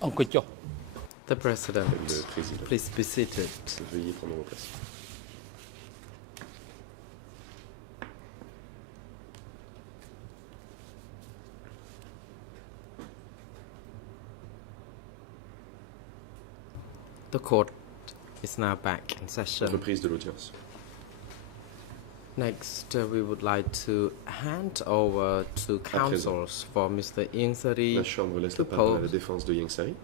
The President, Le Président. please be seated. Veuillez prendre vos places. The court is now back in session. Reprise de l'audience. Next, we would like to hand over to counsels for Mr. Ieng Sary La Chambre laisse to la parole à la pose défense de Ieng Sary.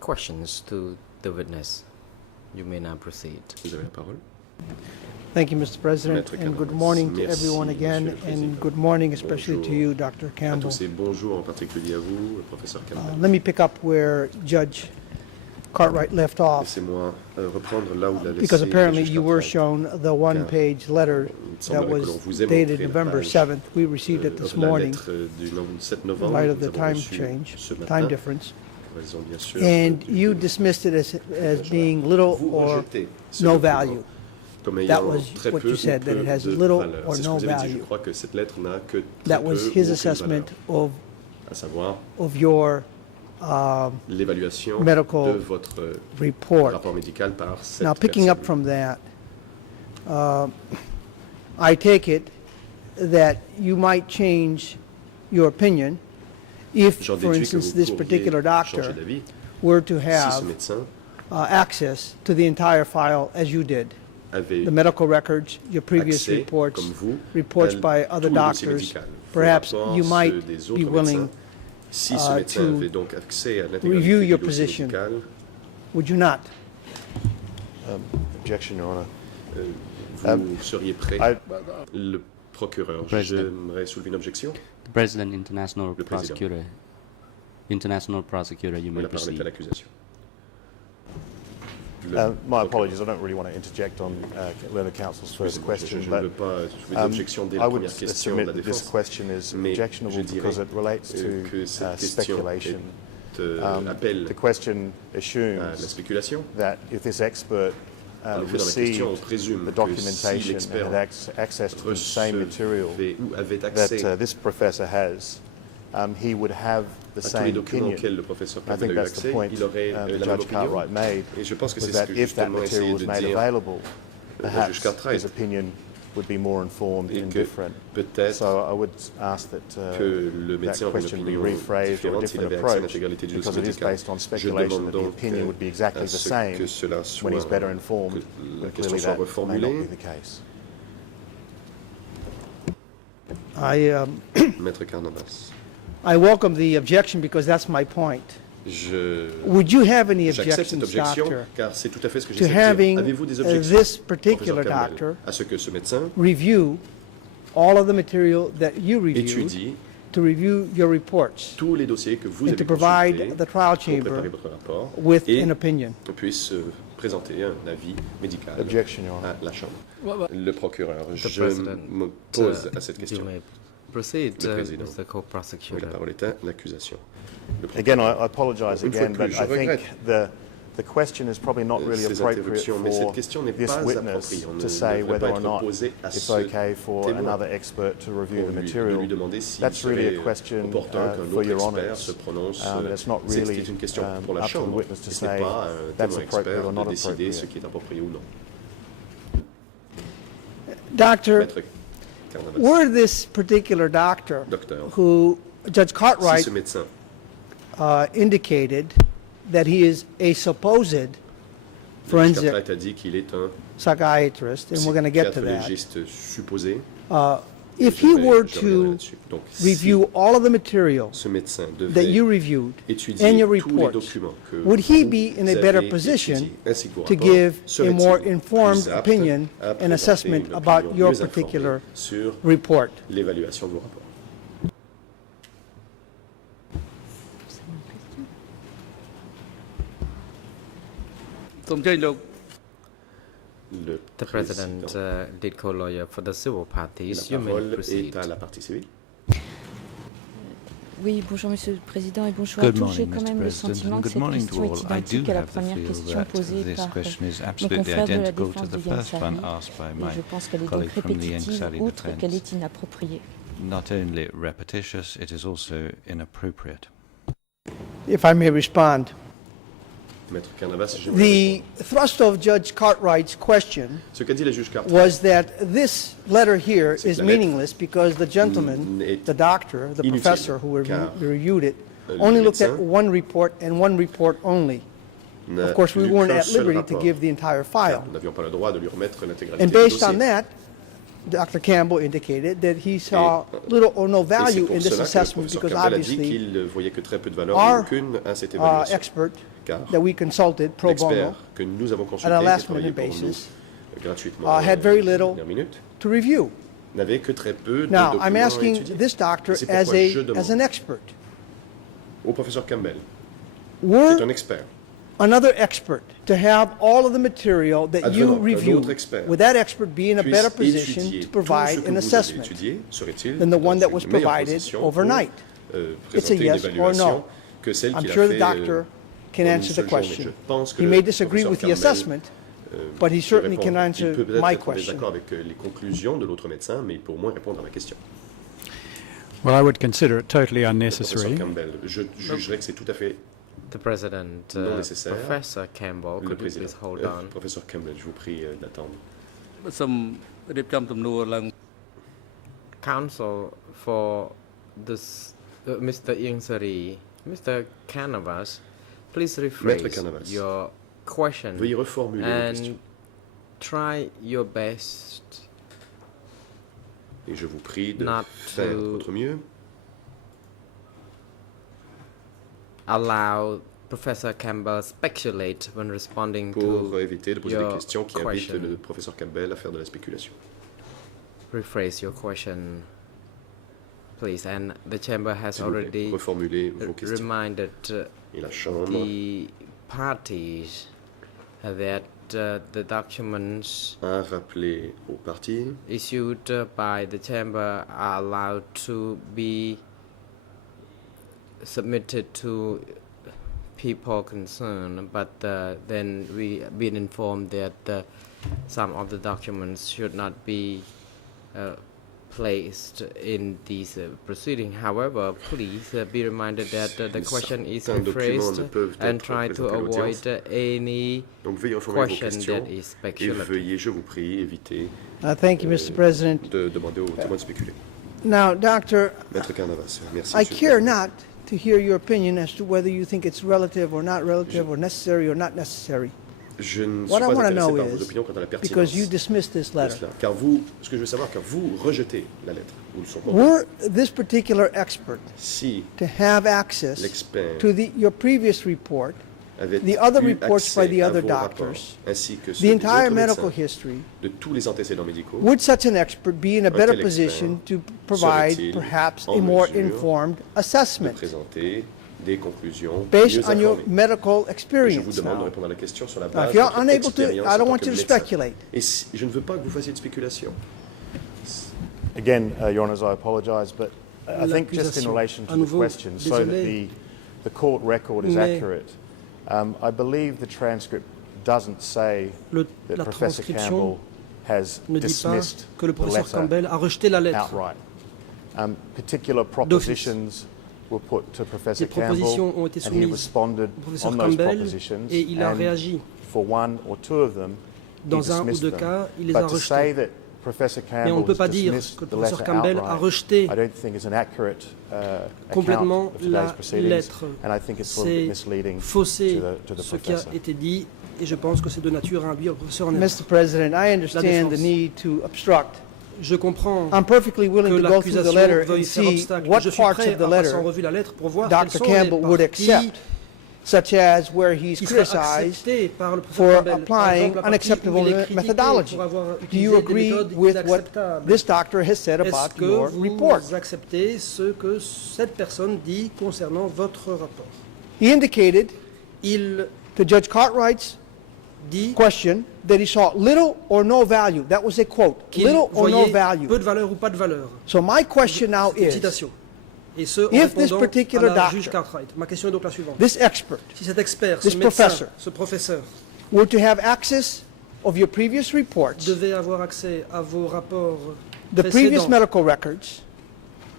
questions to the witness. You may now proceed. Vous avez la parole. Thank you, Mr. President, Maître and good Canamas. morning to Merci, everyone Monsieur again, le Président. and good morning especially to Bonjour you, Dr. À Campbell. tous et bonjour en particulier à vous, professeur Campbell. Let me pick up where Judge Cartwright left off, Laissez-moi reprendre là où l'a laissé because apparently Juge you were Cartwright. shown the one-page letter Il that semblerait que was l'on vous ait dated montré la November page, 7th. We received it this la morning lettre du 7 in novembre. light of Nous the avons time reçu change, ce matin, time difference, pour raison, bien sûr, and du- you dismissed it as being little Vous or rejetez ce no document value. comme That ayant was très what peu you ou said, that peu it has de little valeur. or C'est ce no que vous avez dit. Je value. crois que cette lettre n'a que très That peu was ou his aucune assessment valeur, à savoir of your l'évaluation medical de votre report. rapport médical par cette Now, picking up personne. from that, I take it that you might change your opinion if, J'en for déduis que instance, vous this pourriez particular changer doctor d'avis were to si ce have médecin access to the entire file as you did. avait The medical records, your previous accès, reports, comme vous, reports à by other tout le dossier doctors. médical. Vos Perhaps rapports, you ceux might des be autres willing, médecins. Si ce médecin to avait donc accès à review l'intégralité your du dossier position. médical, would you not? Objection, Your Honor. vous seriez prêt. I- Le procureur, Président. j'aimerais soulever une objection. The President, International Le Président. Prosecutor. International Prosecutor, you may La parole est proceed. à l'accusation. Le My procureur. apologies, I don't really want to interject on learned counsel's first Je question, ne but veux pas soulever d'objection dès I la would première question de la submit this défense. question is Mais objectionable je dirais because it relates que to cette question speculation. appelle The question à la assumes spéculation. that if this expert En effet, dans la question, on received présume the que si documentation l'expert and had access to the same material recevait ou avait that accès this professor has, he would have the à tous les same documents opinion. auxquels le professeur I Campbell think a eu that's the accès, point il aurait la the même Judge opinion. Cartwright made, Et je pense que was c'est ce that que if that justement material essayait was de made dire available, la perhaps juge Cartwright. his opinion would be more informed Et and que different. peut-être So I would ask that que le that médecin aurait une question be opinion rephrased or a différente s'il different avait accès à approach, l'intégralité du because dossier it is médical. based on Je speculation demande that the donc opinion would be exactly à the ce same que cela when soit, he's better informed. que la But question clearly soit that may reformulée. not be the case. Maître Carnabas, I welcome the objection because that's my point. j'accepte Would you have any cette objections, objection doctor, car c'est tout à fait ce que to j'essaie de dire. having Avez-vous des this objections, particular professeur Campbell, doctor à ce que ce médecin review all of the material that you reviewed, étudie to review your reports, tous les dossiers que vous and avez to provide consultés the trial pour chamber préparer votre rapport with et an opinion? puisse présenter un avis médical Objection, Your Honor. à la Chambre. Le procureur, The je President, m'oppose à cette you question. may proceed, Le Président. Mr. Oui, Co-Prosecutor. la parole est à l'accusation. Le Again, procureur. I apologize Une fois again, de but plus, I je regrette think the question is probably not really ces appropriate interruptions, mais cette for question n'est this pas witness appropriée. On ne to say devrait whether pas or être not posée à it's ce okay for témoin. another expert to review the De material. lui demander s'il That's really serait a question opportun qu'un for autre Your expert Honours. se prononce. It's not C'est really une question pour la up to the Chambre. witness to Et ce n'est say pas un that's témoin appropriate expert or not de décider ce appropriate. qui est approprié ou non. Doctor, Maître Carnavas, were this particular doctor docteur, who Judge si Cartwright ce médecin indicated that he is a supposed forensic Cartwright a dit qu'il est un psychiatrist, and we're going to get to psychiatre that, légiste supposé, if je he reviendrai were là-dessus. to Donc, review si all of the material ce médecin that devait you reviewed étudier and your tous les reports, documents que would he vous be in a avez better position étudiés, ainsi que vos to rapports, give a serait-il more plus informed apte opinion à and présenter assessment une about opinion your mieux informée particular sur report? l'évaluation de vos rapports? Le The President, Président. lead co-lawyer for the civil La parties, you may parole proceed. est à la partie civile. Oui, bonjour Monsieur le Président et bonjour à Good tous. J'ai morning, quand Mr. même le President, sentiment and que good cette morning to question est all. I do identique à la have the première feel question that posée this par question is mes absolutely confrères de la identical to défense the de Yang first one Sari. asked by Et my je pense qu'elle est donc colleague from the Yang répétitive, Sari outre qu'elle defense. est inappropriée. Not only repetitious, it is also inappropriate. If I may respond, Maître Canavas, j'aimerais The thrust of Judge Cartwright's question ce qu'a dit la juge Cartwright. was that this letter here C'est que is la lettre meaningless because the gentleman, est the doctor, the inutile, professor who car reviewed it, le only looked at médecin one report and one report only. n'a Of course, we lu weren't qu'un at seul liberty to rapport, give the entire car file. nous n'avions pas le droit de lui remettre l'intégralité And du based dossier. on that, Dr. Campbell indicated that he saw little or no Et c'est value pour in this cela que le assessment professeur because Campbell a dit obviously qu'il voyait que très peu de valeur our, ou aucune à cette évaluation. expert Car that we consulted pro bono l'expert que nous avons at consulté, a qui a last travaillé minute pour nous basis gratuitement had very à la little dernière minute, to review. n'avait que très peu de Now, documents I'm à asking étudier. this doctor Et c'est as pourquoi je an demande expert. au professeur Campbell, qui Were est un expert, another expert to have all of the material that you advenant qu'un reviewed, autre expert would that expert be in a better puisse position étudier to tout provide ce que an vous avez assessment étudié, serait-il than the one dans that was une meilleure provided position overnight? pour, It's a présenter yes une or évaluation no. que celle I'm qu'il sure a the fait doctor can en une answer the seule journée. question. Je pense que He le may disagree professeur with the Campbell, assessment, but he certainly can answer il peut peut-être my être en question. désaccord avec les conclusions de l'autre médecin, mais il peut au moins répondre à ma question. Well, I would consider it totally Le unnecessary. professeur Campbell, je jugerais que c'est tout à fait The President, non nécessaire. Professor Campbell, Le could you président. please hold on? Professeur Campbell, je vous prie d'attendre. សូមរៀបចំទំនួលឡើង Counsel for this, Mr. Ingsari, Mr. Canavas, please rephrase Canavas, your question veuillez reformuler vos and questions. try your best Et je vous prie de not faire to votre mieux, allow Professor Campbell speculate when responding pour to éviter de poser des your questions qui invitent question. le professeur Campbell à faire de la spéculation. Rephrase your question, please. And the chamber has S'il vous plaît, already reformulez vos questions. reminded Et la Chambre the parties that the documents a rappelé aux parties issued by the chamber are allowed to be submitted to people concerned, but then we been informed that some of the documents should not be placed in these proceedings. However, please be reminded that the question is Certains documents ne rephrased peuvent and être try to présentés à l'audience. avoid any Donc veuillez reformuler vos question questions that is et speculative. veuillez, je vous prie, éviter Thank you, Mr. President. de demander aux témoins de spéculer. Now, Doctor, Maître Canavas, merci. I Monsieur le care Président. not to hear your opinion as to whether you think it's relative or not relative or necessary or not necessary. Je ne suis What I pas want to intéressé know par vos is, opinions quant à la pertinence because you dismissed this de letter, cela. Car vous, ce que je veux savoir, car vous rejetez la lettre ou son contenu. were this particular expert Si to have access l'expert to your previous report, avait the other eu reports by accès the à other vos rapports, doctors, ainsi que ceux the des entire autres medical médecins, history, de tous les antécédents médicaux, would such an expert be in a better tel position expert to provide serait-il perhaps en a more mesure informed de assessment présenter des conclusions based mieux on your informées. medical Et je vous experience demande de now? répondre à la question sur la Now, base if de you're votre unable to, expérience I en don't tant want que you to médecin. speculate. Et je ne veux pas que vous fassiez de spéculation. Again, Your Honours, I apologise, but I think just in L'accusation, relation à to the nouveau, question, so that désolé. the court record is Mais- accurate, I believe the transcript doesn't say La that Professor transcription Campbell has ne dit pas dismissed que le the professeur letter Campbell a rejeté la lettre. outright. Particular propositions were put to Professor Des propositions Campbell, ont été and he soumises responded au professeur on those Campbell propositions, et il a and réagi. for one or two of them, he Dans un ou dismissed deux them. cas, il les a But to say rejetés. that Professor Mais on Campbell ne peut pas has dire dismissed que le the professeur letter Campbell a outright, rejeté I don't think is an accurate complètement account of today's la proceedings, lettre. and I think it's a little bit C'est misleading fausser to the ce qui a professor. été dit et je pense que c'est de nature à induire le professeur en erreur. Mr. President, I understand the défense. need to obstruct. Je comprends I'm perfectly que willing to go through the l'accusation letter veuille and faire see obstacle. what Je suis parts prêt of the à passer en letter revue la lettre pour voir Dr. quelles sont Campbell les would parties accept, such as where he's qui seraient criticized acceptées par le professeur for Campbell. Par applying exemple, la partie unacceptable où il est critiqué methodology. pour avoir Do utilisé you des agree méthodes with what inacceptables. this doctor has said Est-ce about que your vous report? acceptez ce que cette personne dit concernant votre rapport? He indicated Il to Judge Cartwright's dit question that he saw little or no value. That was a quote. qu'il Little or no voyait value. peu de valeur ou pas de valeur. So my question now C'est une is, citation. Et ce, en if this répondant particular à la doctor, juge Cartwright. Ma question est donc la suivante. this expert, Si cet expert, this ce médecin, professor, ce professeur, were to have access of your previous reports, devait avoir accès à vos rapports the previous précédents, medical records,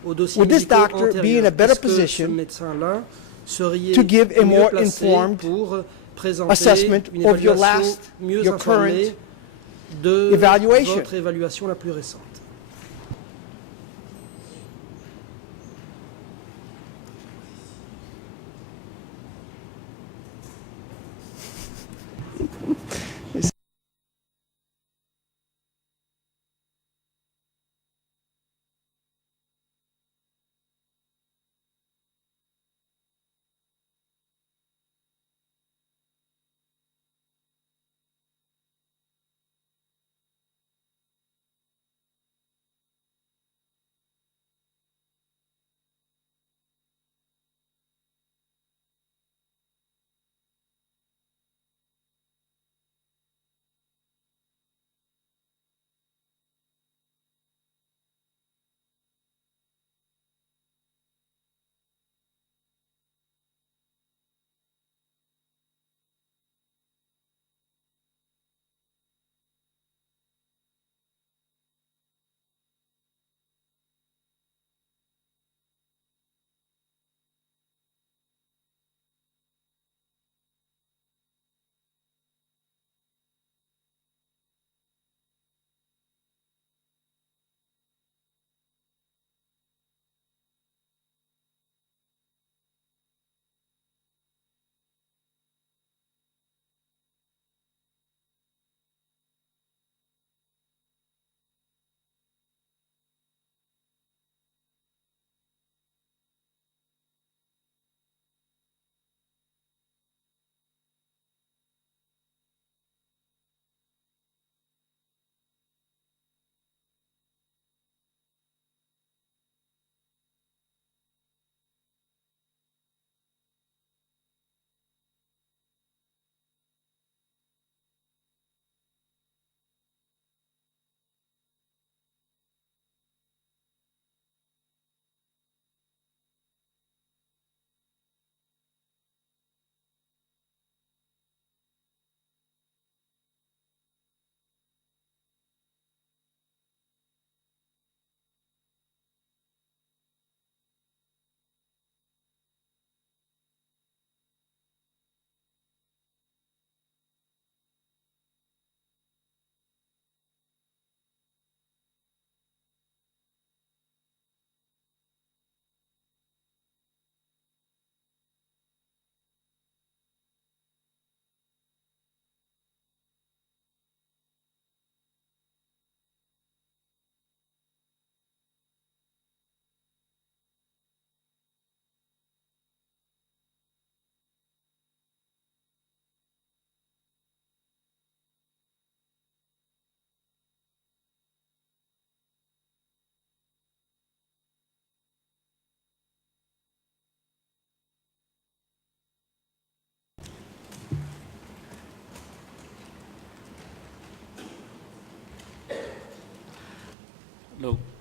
aux dossiers would this médicaux doctor be in a antérieurs, better est-ce que ce position médecin-là serait to give a mieux more placé informed pour présenter assessment une of your évaluation last, mieux your informée current de evaluation. votre évaluation la plus récente.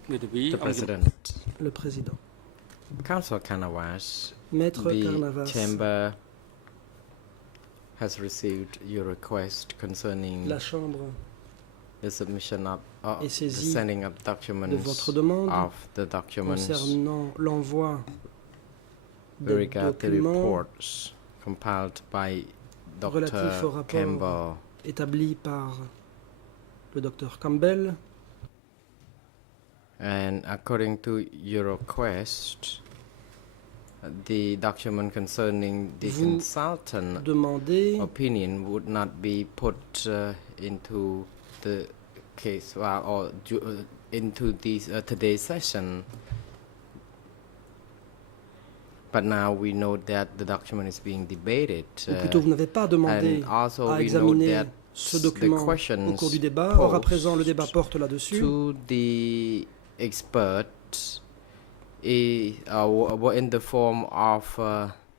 The President. Le président. Council Kanawaz, Maître the Carnavas, chamber has received your request concerning la Chambre the submission of est the saisie sending of de documents votre demande of the documents concernant l'envoi with des regard to documents reports compiled by relatifs au Dr. rapport Campbell établi par le docteur Campbell. and according to your request the document concerning the Vous consultant Demandez opinion would not be put into the case or into this today's session. But now we know that the document is being debated. ou plutôt vous n'avez pas demandé And also à we know examiner that ce the document au questions cours du débat. Or, à présent, le posed débat porte là-dessus. to the experts were in the form of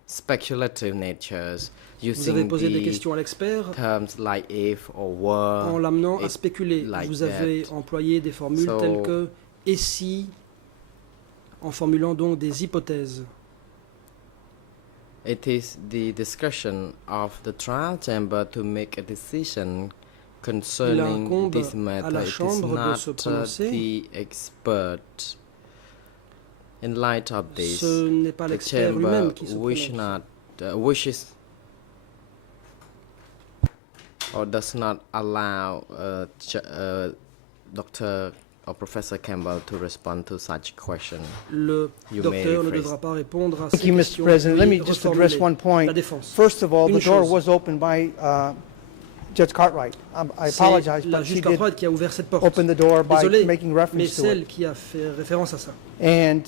speculative natures, Vous avez using posé des the questions à l'expert terms like if or were. en l'amenant à it spéculer. like Vous avez that. employé des formules So- telles que « et si », en formulant donc des hypothèses. It is the discussion of the trial chamber to make a decision concerning incombe this à matter. la It is Chambre de not se prononcer. the expert. In light of this, Ce n'est pas the l'expert chamber lui-même qui se wish prononce. not, wishes or does not allow Dr. or Professor Campbell to respond to such question. Le You docteur may ne rephrase. devra pas répondre à Thank ces you, Mr. questions. President. Let puis me just address reformuler one point. La défense. First of all, the Une door chose. was opened by Judge Cartwright. I C'est apologize, la but she juge did Cartwright qui a ouvert cette porte. open the door by Désolé, making mais reference to celle it. qui a fait référence à ça. And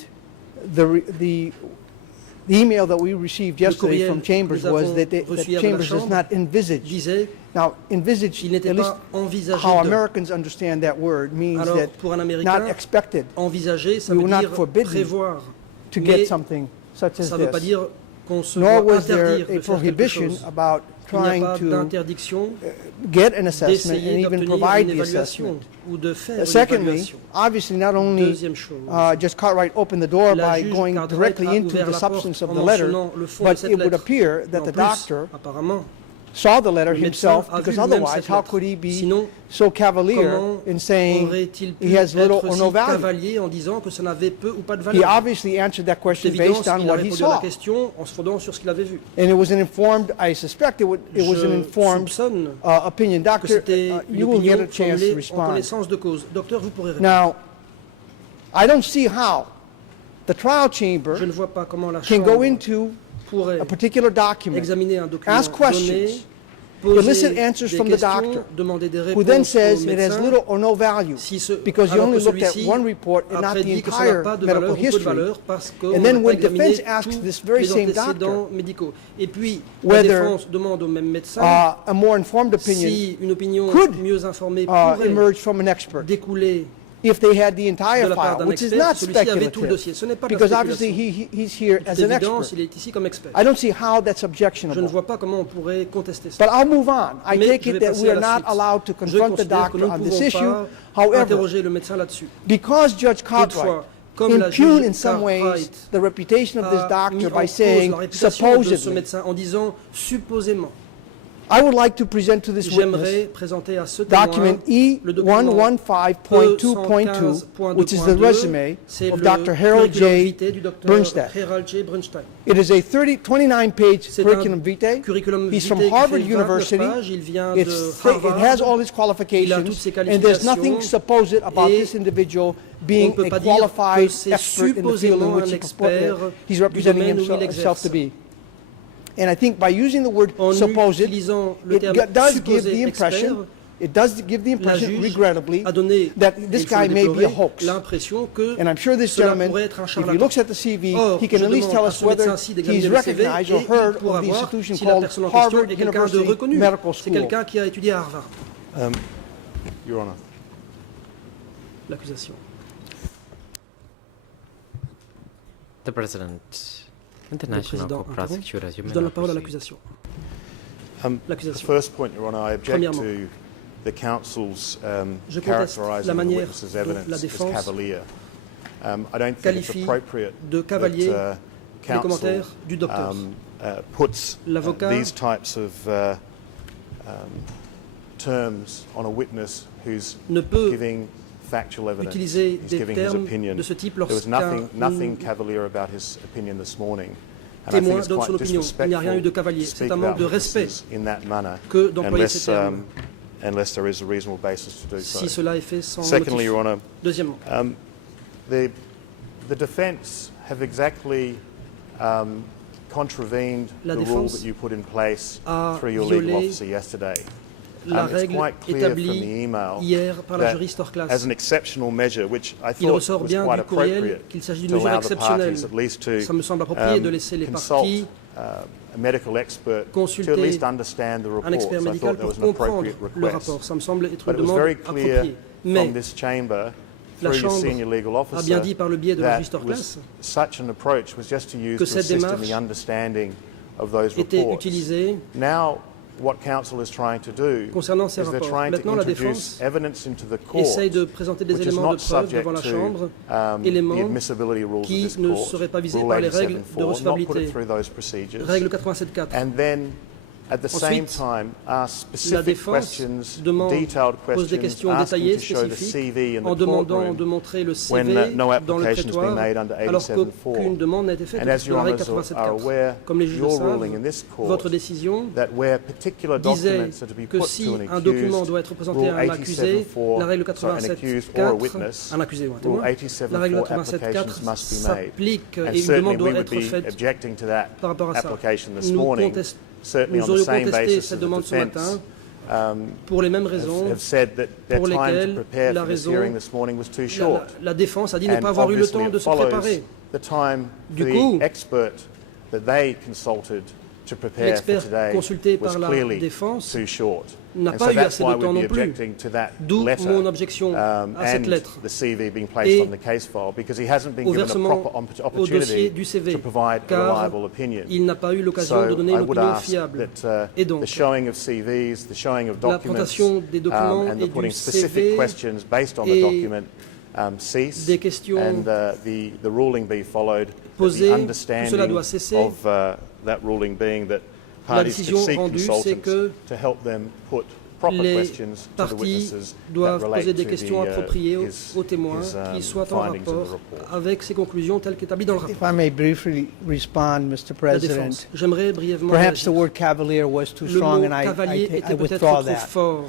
the email that we received yesterday courriel from Chambers que nous was avons that reçu hier de la Chambers does Chambre not envisage. Disait Now, envisage, qu'il n'était at least pas envisagé how de. Americans understand that word, means Alors, that pour un not Américain, expected envisager, ça We veut were not dire forbidden prévoir. to Mais get something such as ça ne veut pas this. dire qu'on se Nor doit was there interdire a de faire quelque prohibition chose. about Il n'y a trying pas to d'interdiction get an assessment and d'essayer even d'obtenir provide une the évaluation assessment. ou de faire une Secondly, évaluation. obviously, not only Deuxième chose, Judge Cartwright opened the door la by juge going Cartwright directly a into ouvert the la substance porte of en the letter, mentionnant le fond de but cette it would lettre. appear Mais that en the plus, doctor apparemment, saw the letter le médecin himself, a because vu même otherwise, cette how lettre. could he be Sinon, so cavalier comment in saying aurait-il pu he has little être or si no value? cavalier en disant que ça n'avait peu ou pas de He valeur? obviously answered that C'est question évident based on qu'il a what he répondu à la saw. question en se fondant sur ce qu'il avait vu. And it was an informed, I suspect it was an Je informed soupçonne opinion. que Doctor, c'était une you will get opinion a chance to formulée en respond. connaissance de cause. Docteur, vous pourrez répondre. Now, I don't see how the trial chamber Je ne vois pas comment la can go Chambre into pourrait a particular document, examiner un document ask questions, donné, poser elicit answers des from the questions, doctor, demander des who then réponses says au it has médecin, little or no value si ce, because you alors only que looked at celui-ci one report and not après the dit que ça n'a entire pas de medical valeur ou peu de history. valeur parce qu'on And n'a then pas when examiné defense asks tous this very les same antécédents doctor médicaux. Et puis, la whether, défense demande au même médecin a more informed opinion si une opinion could, mieux informée pourrait emerge from an expert découler if they had the de entire la part file, d'un which is expert. not Celui-ci avait tout le speculative, dossier. Ce n'est pas de la because obviously spéculation. he's here De as toute an évidence, expert. il est ici comme expert. I don't see how that's Je ne objectionable. vois pas comment on pourrait contester ça. But I'll move on. I Mais take je vais it that passer we à are la not suite. allowed to Je confront the considère que doctor nous ne on this pouvons issue. pas However, interroger le médecin là-dessus. because Judge Cartwright Toutefois, comme la impugned juge in some ways Cartwright the reputation of this a mis doctor en by cause saying la réputation de ce supposedly, médecin en disant supposément. I would like to present to this J'aimerais witness présenter à ce témoin document le document E115.2.2, which is the 115.2.2, resume c'est of le Dr. Harold curriculum J. vitae du Dr. Bernstein. Harold J. Bernstein. It is a 29-page C'est curriculum un vitae. curriculum He's vitae from qui Harvard fait 29 University. pages, il vient It de Harvard. has all its Il a toutes qualifications, ses and there's nothing qualifications, supposed about et this individual on ne being peut a pas dire qualified que c'est expert in the field in supposément which un expert he's du representing domaine où il himself to exerce. be. And I think by using the word En supposed, utilisant le it terme does give the supposé impression, expert, la juge regrettably, a donné, that this il faut le guy may be a déplorer, hoax. l'impression que And I'm sure this cela gentleman, pourrait être un if he charlatan. looks at the CV, Or, he can je at least demande tell à us ce whether médecin-ci d'examiner he's le CV recognized et or il heard pourra of the voir institution si la called personne en question Harvard est quelqu'un de University reconnu. Medical C'est School. quelqu'un qui a étudié à Harvard. Your Honour. L'accusation. The President, International Président Co-Prosecutor, you Je may donne la now parole à proceed. l'accusation. The L'accusation. first point, Your Honour, I object Premièrement, to the council's je conteste characterising la the manière witness's dont la evidence as défense cavalier. I don't think it's qualifie appropriate de cavalier that les counsel commentaires du docteur. puts L'avocat these types of terms on a witness who's ne peut giving factual evidence. utiliser He's des giving his termes opinion. de ce type There was lorsqu'un nothing cavalier about his opinion this morning. And I think témoin it's donne quite son opinion. Il n'y a rien eu de disrespectful cavalier. to C'est speak un manque about de respect witnesses in that manner que d'employer ces termes unless there is a reasonable basis to do si so. cela est fait sans Secondly, motif. Your Honour, Deuxièmement, the defence have exactly contravened La the rule défense that you put in place a through your legal violé officer yesterday. la It's règle quite clear from the établie email hier par la that juriste hors as classe. an exceptional measure, which I Il thought ressort was bien quite du courriel appropriate qu'il s'agit d'une to mesure allow the exceptionnelle. parties at least to Ça me semble approprié de laisser les consult parties a medical expert to consulter at least understand the report. un expert So I médical thought that pour was an comprendre appropriate le request. rapport. Ça me semble être But une it was demande very clear appropriée. Mais from this chamber la through your Chambre senior legal a officer bien dit par le biais de la that juriste hors classe such an approach was just to use que to cette assist in démarche the understanding of those était reports. utilisée Now, what counsel is trying to do concernant ces is they're rapports. trying to Maintenant, la introduce défense evidence into the court essaye de présenter des which is éléments de not preuve subject devant la Chambre, to the éléments admissibility rules of qui this ne court, seraient pas visés Rule par les règles 87.4, de not put recevabilité. it through those procedures, Règle 87.4. and then at the same Ensuite, time ask la specific défense questions, demande, detailed pose des questions, questions asking détaillées, to show the spécifiques, CV in en the demandant de courtroom montrer le when CV no dans le application has been prétoire, made under alors 87.4. qu'aucune demande n'a été faite And au as titre de your l'arrêt honours are 87.4. aware, Comme les juges le your savent, ruling in this court votre décision that where particular disait documents are to be que put si to un an document accused, doit être présenté à Rule un accusé, 87.4, la règle sorry, an accused or a 87.4, witness, un accusé ou un Rule témoin, la règle 87.4 applications 87.4 must be made. s'applique And et une certainly demande doit we would être be faite objecting to that par rapport à ça. application this Nous, morning, certainly nous on the aurions same contesté basis cette as the demande ce matin defence pour les mêmes raisons have said that their pour time to lesquelles prepare la for this raison, hearing this morning was too short. la défense a dit ne And pas avoir eu le obviously temps it de se follows préparer. the time Du for coup, the expert that they consulted to prepare for l'expert today consulté was par la clearly défense too short. n'a And pas so eu that's assez why de temps we'd be non plus. objecting to that D'où letter mon objection à cette and lettre. the CV being placed Et on the case file because he hasn't been au given a versement proper au dossier opportunity du CV, to provide a car reliable opinion. il n'a pas eu l'occasion de So donner I une would opinion ask fiable. that Et donc, the showing of CVs, the showing of la documents, présentation des documents and et the putting du specific CV questions based on the et document cease, des questions and the ruling be followed. posées, The que cela understanding doit cesser. of that ruling being that La parties could décision seek rendue, c'est consultants que to help them put proper les questions to the parties witnesses doivent that relate poser des to questions the, appropriées his- aux témoins his, qui soient en findings in the rapport report. avec ces conclusions telles qu'établies dans le rapport. If I may briefly respond, Mr. La President, défense. J'aimerais brièvement perhaps the réagir. word cavalier was too Le strong mot and cavalier I était peut-être withdraw trop that. fort.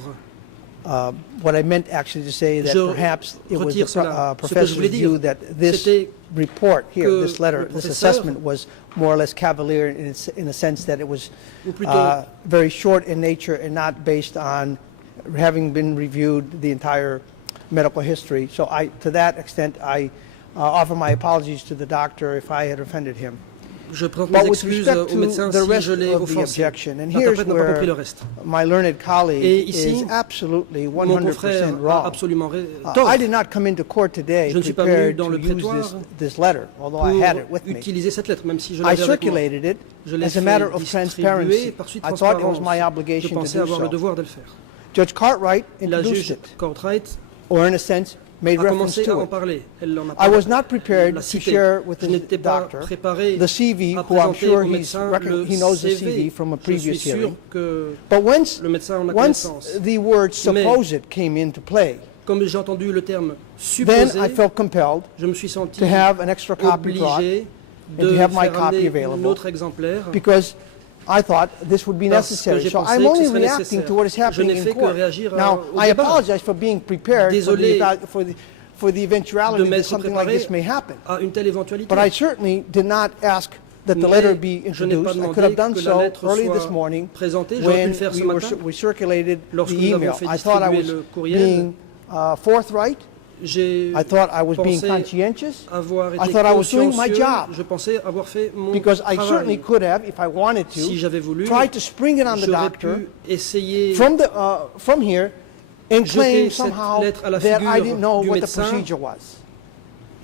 What I meant actually to say that Je perhaps it was retire the cela. Ce que je professor's voulais dire, view that this c'était report here, que this letter, le this professeur, assessment was more or less cavalier in a sense that it was ou plutôt very short in nature and not based on having been reviewed the entire medical history. So to that extent, I offer my apologies to the doctor if I had offended him. je présente mes But with excuses respect au médecin to the si rest je l'ai of the offensé. objection, and here's L'interprète n'a pas compris le where reste. my learned Et colleague ici, is absolutely Mon confrère 100% a wrong. absolument tort I did not come into court today Je ne suis pas venu prepared dans to le use prétoire this letter, although pour I had it with me. utiliser cette lettre, même si je I l'avais avec moi. circulated it Je l'ai as a fait matter of distribuer transparency. par suite I thought it was my transparence. Je obligation to pensais do avoir le so. devoir de le faire. Judge Cartwright La introduced juge it, Cartwright or in a sense, made a reference commencé à to en it. parler. Elle en a I parlé. was not prepared l'a to cité. share with Je the n'étais pas doctor préparé the CV, à who I'm présenter sure au médecin le he knows the CV. CV from a Je suis previous sûr hearing. que But once le médecin en a once connaissance. the word Mais- supposed came into play, Comme j'ai entendu le terme then supposé, I felt compelled je me suis senti to have an extra copy brought obligé and de to have my faire copy amener available un autre exemplaire. because I thought this would be Parce que necessary. j'ai So pensé I'm que only ce serait reacting nécessaire. to what is Je happening n'ai in fait que court. réagir Now, au I débat. apologize for being prepared Désolé for the eventuality de that m'être something like préparé this may happen. à une telle éventualité. But I certainly did not ask that the Mais letter be je n'ai pas introduced. I demandé could have done que la so lettre early soit this morning présentée. J'aurais pu when le faire ce matin we circulated lorsque the nous avons email. fait I thought I distribuer was le courriel. being forthright. J'ai I thought I was being pensé conscientious avoir I été thought I was doing my consciencieux. job. Je pensais avoir fait mon because I certainly travail. could have, if I wanted to, Si j'avais voulu, try to spring it on the j'aurais doctor pu essayer from here and jeter claim cette somehow lettre à la that I figure didn't know du what the médecin. procedure was.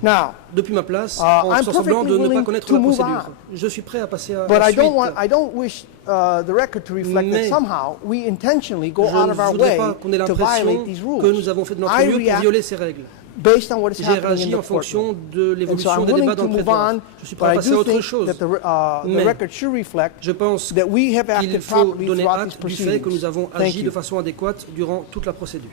Now, depuis ma place I'm en faisant semblant perfectly de ne pas willing connaître to la move procédure. on. Je suis prêt à passer à but la I suite. don't wish the record to reflect that Mais somehow we intentionally go Je out ne of our voudrais way pas qu'on ait to l'impression violate these rules. que nous avons fait de notre I mieux pour react violer ces règles. based on what is J'ai happening in réagi the en fonction courtroom. de And so l'évolution I'm des willing débats to dans le move prétoire. on, Je suis but prêt à I passer à do autre think chose. that the Mais record should reflect je pense that we have qu'il acted faut properly donner throughout these acte du fait que nous proceedings. avons Thank agi you. de façon adéquate durant toute la procédure.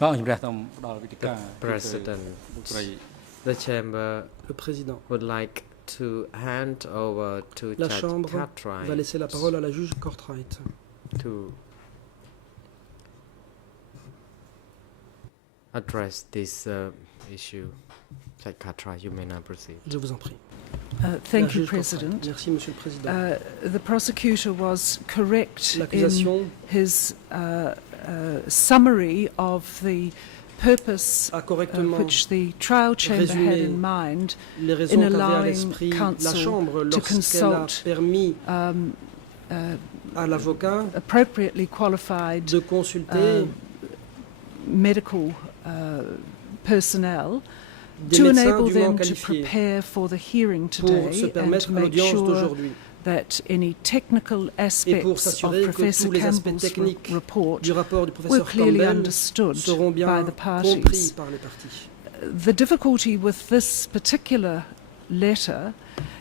បាទជំរះតាមផ្ដល់វិធីការ President, លោកស្រី the chamber Le président. would like to hand over to La Judge Chambre va Cartwright laisser la parole à la juge Cartwright. to address this issue. Judge Cartwright, you may now proceed. Je vous en prie. Thank La you, juge President. Cartwright. Merci, Monsieur le Président. The prosecutor was correct L'accusation in his summary of the purpose a correctement which the trial chamber had résumé in mind les raisons in qu'avait à allowing l'esprit la counsel Chambre to lorsqu'elle a consult permis à l'avocat appropriately qualified de consulter medical personnel des to médecins enable dûment them to qualifiés prepare for the hearing pour se today and permettre to à make l'audience sure d'aujourd'hui that any technical et pour aspects of s'assurer que Professor tous les aspects Campbell's techniques report du rapport du were professeur clearly Campbell understood seront by bien the compris parties. par les parties. The difficulty with this particular letter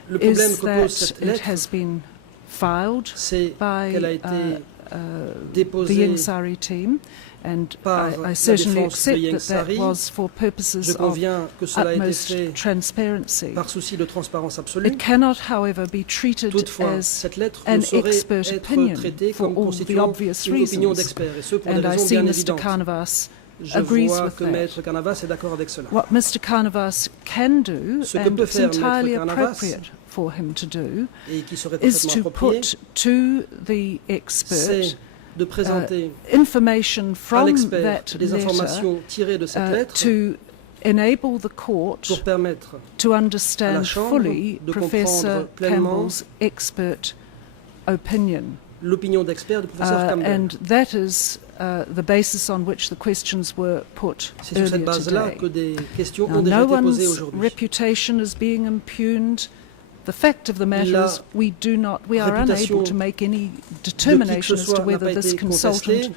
Le problème is que pose that cette it lettre, has been filed c'est by qu'elle a été the déposée Yangsari team, and par I la certainly défense de accept that that Yangsari. was for Je purposes of conviens que cela a été utmost fait transparency. par souci de transparence absolue. It cannot, however, be treated Toutefois, as cette lettre an ne saurait expert être opinion traitée for comme all the constituant obvious une opinion reasons. d'expert, et ce pour des And I raisons see bien Mr. évidentes. Carnavas Je agrees vois with que that. Maître Canavas est d'accord avec cela. What Mr. Carnavas can do, Ce que and peut it's faire Maître entirely Carnavas, appropriate for him to do, Et qui serait is parfaitement to approprié, put to the expert c'est de présenter information à from l'expert that des letter informations tirées de cette lettre to enable the court pour permettre to understand Chambre fully de Professor comprendre pleinement Campbell's expert opinion. l'opinion d'expert du professeur Campbell. And that is the basis on which the questions were put C'est sur cette earlier base-là today. que des questions Now, ont déjà no été posées one's aujourd'hui. reputation is being impugned. The fact of the matter La is we are réputation unable to make any De qui que determination ce as to soit n'a whether pas this été contestée, consultant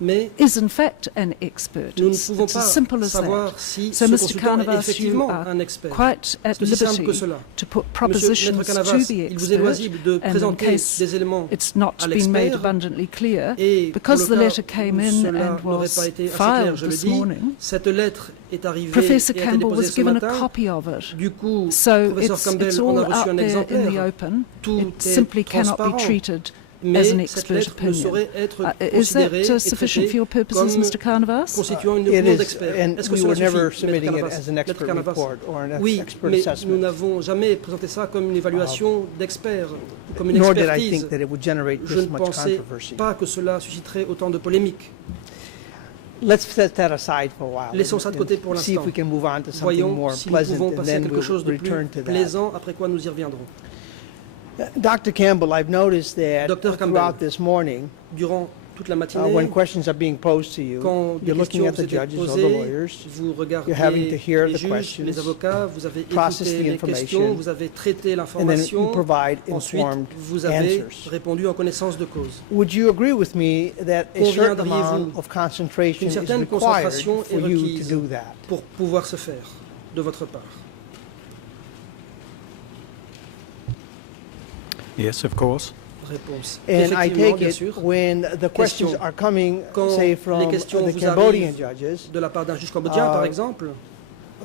mais is in fact an expert. nous ne It's pouvons as pas simple as savoir that. si So, ce Mr. consultant est Carnavas, you effectivement are un expert. quite at C'est aussi simple que liberty cela. to put Monsieur propositions Maître to Canavas, the il vous est expert, loisible de and in présenter case des éléments it's not à been made l'expert, abundantly clear, et because pour the le letter cas came où in cela and n'aurait was pas été assez clair, filed je le this dis, morning, cette lettre est arrivée Professor et a été Campbell déposée was ce given a matin. copy of it. Du coup, So professeur Campbell it's en a all reçu out un there in the exemplaire. open. Tout It est simply cannot be transparent. treated as Mais an cette expert lettre ne opinion. saurait être Is that considérée et sufficient traitée for your purposes, comme Mr. Carnavas? constituant une It opinion is, d'expert. and Est-ce que we cela were never suffit, submitting Maître it Canavas, as an Maître expert Canavas? report or an Oui, expert mais assessment. nous n'avons jamais présenté ça comme une évaluation d'expert, comme une Nor did I expertise. think that it would generate Je this ne much pensais controversy. pas que cela susciterait autant de polémiques. Let's set that aside for a while. Laissons ça de côté pour and see if l'instant. we can move on to something Voyons more si nous pleasant, pouvons and passer à then quelque we'll chose de plus return to that. plaisant, après quoi nous y reviendrons. Dr. Campbell, I've noticed that Dr. Campbell. throughout this morning, Durant toute la matinée, when questions are being posed to you, quand des you're looking questions at vous the étaient judges or the posées, lawyers, vous regardez You're having to hear les the juges, questions, les avocats, vous avez process écouté the les questions, information, vous avez traité and then you l'information, provide ensuite informed vous avez answers. répondu en connaissance de cause. Would you agree with me that a certain Conviendriez-vous amount of concentration qu'une is certaine required concentration est for you to requise do that? pour pouvoir se faire de votre part? Yes, of course. Réponse. And I Effectivement, take bien it, sûr, when the questions Question. are coming, Quand say, les from questions the vous Cambodian arrivent judges, de la part d'un juge cambodgien, par Uh, exemple,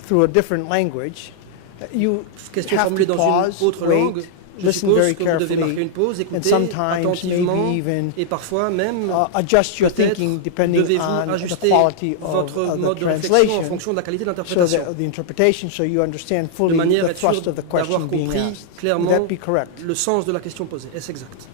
through a different language, you question have formulée to dans pause, une autre wait, langue, je listen suppose very que vous devez marquer carefully, une pause, and écouter sometimes attentivement, maybe even et parfois même, adjust your peut-être, thinking depending devez-vous on the ajuster quality of votre the mode de réflexion en translation, fonction de la qualité so d'interprétation, that the interpretation, so you understand de fully manière à the être sûr thrust of the question d'avoir being compris asked. Would clairement that be correct? le sens de la question posée. Est-ce exact?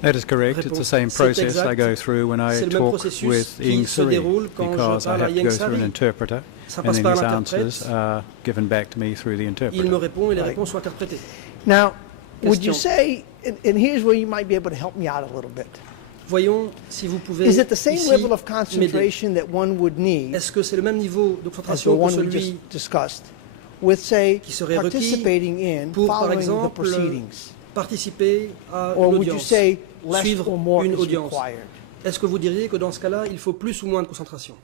That is correct. It's the Réponse. same C'est process I exact. go through when I C'est le même talk processus with qui Ing se Suri, déroule quand je because I parle à have to Ieng go through an Sari. interpreter, Ça and passe then par his l'interprète. answers are given back to me through the Il me interpreter. répond et les Right. réponses sont interprétées. Now, would you Question. say, and here's where you might be able to help me out a little bit. Voyons si vous pouvez Is it the same ici level of m'aider. concentration that one would need Est-ce que c'est le même niveau de as the concentration que one we celui just discussed with, say, qui serait requis participating in, pour, par following the exemple, proceedings? participer à Or une would you audience, say less suivre or more une is audience? required? Est-ce que vous diriez que dans ce cas-là, il faut plus ou moins de concentration?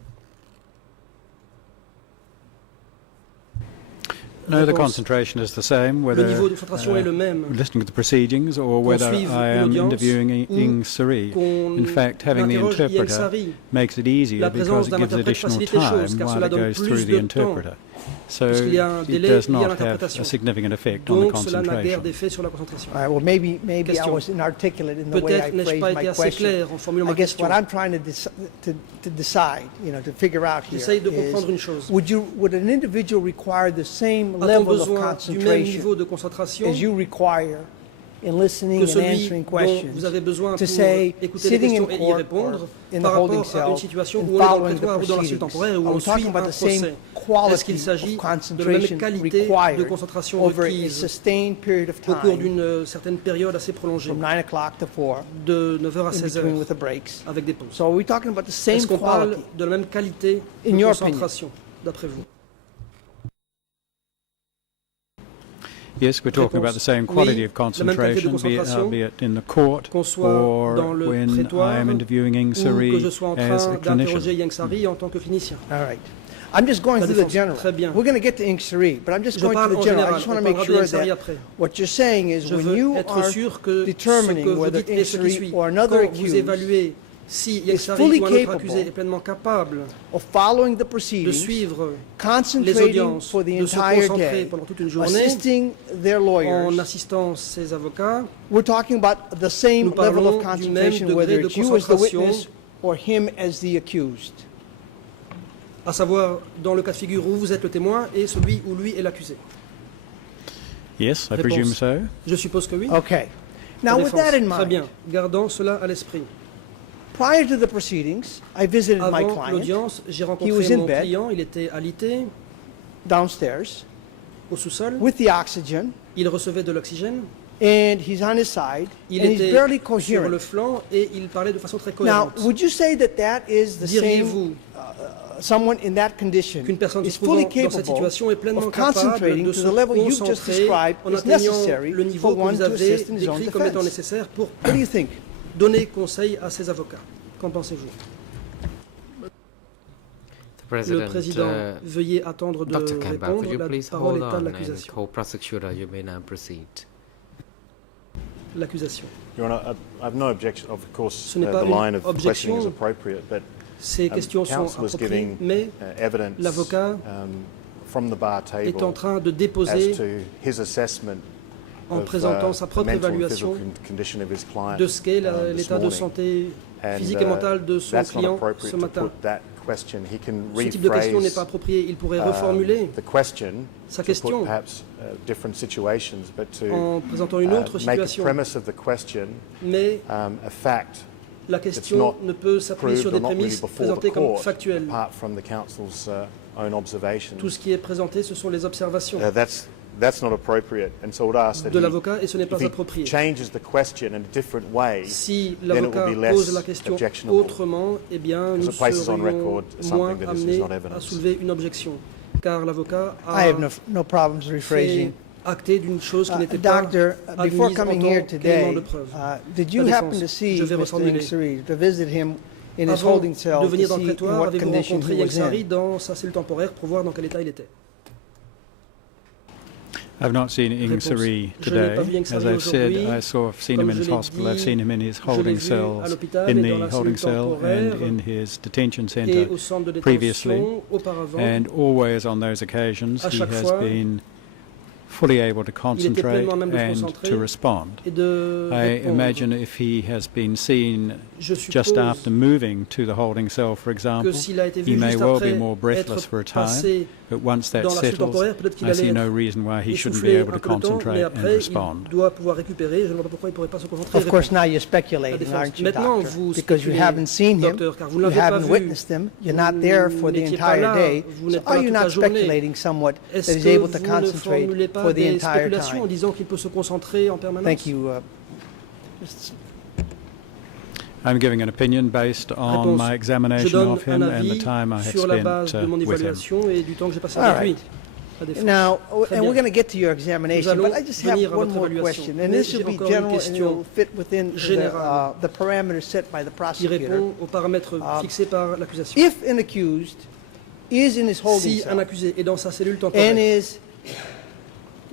No, the Réponse. concentration is the same, Le whether niveau de concentration est le même. listening to the proceedings or whether suive I une am audience interviewing ou Ing Sari. qu'on In fact, having the interroge Ieng interpreter Sari. makes it easier La because présence it d'un gives interprète additional facilite les choses, time car while cela it donne goes plus through de the temps. interpreter. So Puisqu'il y a un it délai does lié à not have l'interprétation. a significant effect on the Donc cela n'a guère concentration. d'effet sur la concentration. All right, well, maybe I Question. was inarticulate in the way I Peut-être n'ai-je phrased pas my été assez question. clair en formulant I ma guess question. what I'm trying to decide, to figure out here J'essaye de is, comprendre une chose. would an individual require the same A-t-on level of besoin du même niveau concentration de concentration as you require in listening que and celui answering dont questions vous avez besoin to pour say, écouter les sitting in questions et y court répondre or in the par holding rapport à une cell situation and où on est dans le following the prétoire ou dans la proceedings? suite temporaire où Are on we talking suit about un the same procès? Est-ce qu'il quality s'agit of de la même concentration qualité de required concentration over a requise sustained period of au cours time d'une certaine période assez prolongée, from 9 o'clock to 4 de 9h à in 16h, between with the breaks? avec des pauses? So are we talking about the same Est-ce qu'on parle quality? de la même qualité In de your concentration, d'après vous? Yes, we're talking about the same Oui, quality of la même qualité de concentration, concentration, be it in the court qu'on soit dans or le when I prétoire am interviewing Ing ou que Sari je sois en as train a d'interroger clinician. Ieng Sari en tant que clinicien. All right. I'm just going La through the défense, general. très bien. We're going to get to Ing Sari, but I'm just Je going parle to the en general. I général, just on want to make parlera de sure Ieng Sari that après. what you're saying is Je when veux you être are sûr que ce que determining vous whether dites et Ing ce qui Sari suit, or another quand vous accused évaluez si Ieng is Sari fully ou un autre capable accusé est pleinement capable of following the de proceedings, suivre les concentrating audiences, for the de se entire concentrer day, pendant toute une journée, assisting their en lawyers, assistant ses avocats, we're talking about the same Nous level of parlons du même concentration, degré whether de it's you as the concentration. witness or him as the accused. à savoir dans le cas de figure où vous êtes le témoin et celui où lui est l'accusé. Yes, I Réponse. presume so. Je suppose que oui. Okay. La Now, with that in défense. Très bien. mind, Gardant cela à l'esprit. prior to the proceedings, I visited my Avant client l'audience, j'ai was rencontré in mon bed. client. Il était alité, downstairs au sous-sol. with the oxygen, Il recevait de l'oxygène. and he's on his side, Il and he's était barely sur le coherent. flanc et il parlait de façon très Now, cohérente. would you say that that is the same, Diriez-vous someone in that condition qu'une personne is se trouvant fully dans cette capable situation est pleinement of capable concentrating de to se the level you've just concentrer described en is atteignant necessary le niveau for que one vous to avez assist in his own décrit comme étant defense? nécessaire pour What do you think? donner conseil à ses avocats? Qu'en pensez-vous? Le président, veuillez attendre de Dr. Campbell, could you répondre. La please parole hold est à on and l'accusation. co-prosecutor, you may now proceed. L'accusation. Your Honour, I have no objection. Of course, Ce n'est the pas une line of questioning is objection. appropriate, but Ces questions sont counsel is appropriées, giving mais evidence l'avocat from the bar est en table train de as déposer to his assessment en of, présentant sa the propre mental and évaluation physical condition of his client, de ce qu'est this l'état de morning. santé And, physique et mentale de son that's not client appropriate ce to matin. put that question. He can Ce type de question n'est rephrase pas approprié. Il pourrait reformuler the question sa to question put perhaps different situations, but to en présentant une autre make a situation. premise of the question Mais a fact la that's question not ne peut s'appuyer proved sur or des not really prémices before the présentées comme court, factuelles. apart from the counsel's own observations. Tout ce qui est présenté, ce sont les observations That's not appropriate, and so I would ask that de l'avocat et ce n'est pas if he approprié. changes the question in a different way, Si then it will l'avocat be less pose la question objectionable. autrement, eh bien, nous Because it places on serions record something moins that is amenés not à evidence. soulever une objection, car l'avocat I a have no problems fait rephrasing. acté d'une chose qui n'était pas Doctor, before admise en coming tant here qu'élément today, de preuve. did you La happen to défense. see Je vais Mr. reformuler. Ingsari, to visit him in his Avant holding cell de to venir dans le see in prétoire, what avez-vous condition rencontré he Ieng was Sari in? dans sa cellule temporaire pour voir dans quel état il était? I've not seen Ing Réponse. Sari Je n'ai pas vu today. Ieng As Sari I've said, aujourd'hui. I've seen him Comme in je his l'ai hospital. I've dit, seen him in his je l'ai holding vu cells, à l'hôpital in et dans the la holding cellule cell temporaire and in his detention et centre au centre de previously. détention auparavant. And always on those occasions, À he chaque has fois, been fully able to il était concentrate pleinement à même de se and concentrer to respond. et de I répondre. imagine if he has been seen Je just suppose after moving to the holding cell, for example, que s'il a été he vu may juste well après be more breathless for a être time, passé but once that dans la cellule settles, temporaire, peut-être qu'il I see allait no être reason why he shouldn't be essoufflé able un to peu de temps, mais concentrate and après respond. il doit pouvoir récupérer. Je ne vois pas pourquoi il ne pourrait pas se concentrer. et Of course, répondre. now you're speculating, défense. aren't you, Maintenant, doctor? vous Because you spéculez, haven't seen him, docteur, car vous you l'avez pas haven't vu. witnessed him, you're not Vous there for the n'étiez pas entire là, day. vous So n'êtes pas are là you toute not la journée. speculating somewhat that Est-ce he's que able vous to ne concentrate formulez pas for the des entire spéculations en time? disant qu'il peut se concentrer en permanence? Thank you. I'm giving an opinion based on Réponse. my Je examination donne of un him and avis the time I have sur la base spent de mon with him. évaluation et du temps que j'ai passé All avec lui. right. La défense. Now, Très and bien. we're going to get to your examination, Nous but I allons just have venir à one votre more évaluation. question, and Mais this will j'ai be encore une general and question it'll fit within générale. the parameters set by the Qui prosecutor. répond aux paramètres fixés par l'accusation. If an accused is in his holding Si un cell accusé est dans sa cellule and temporaire is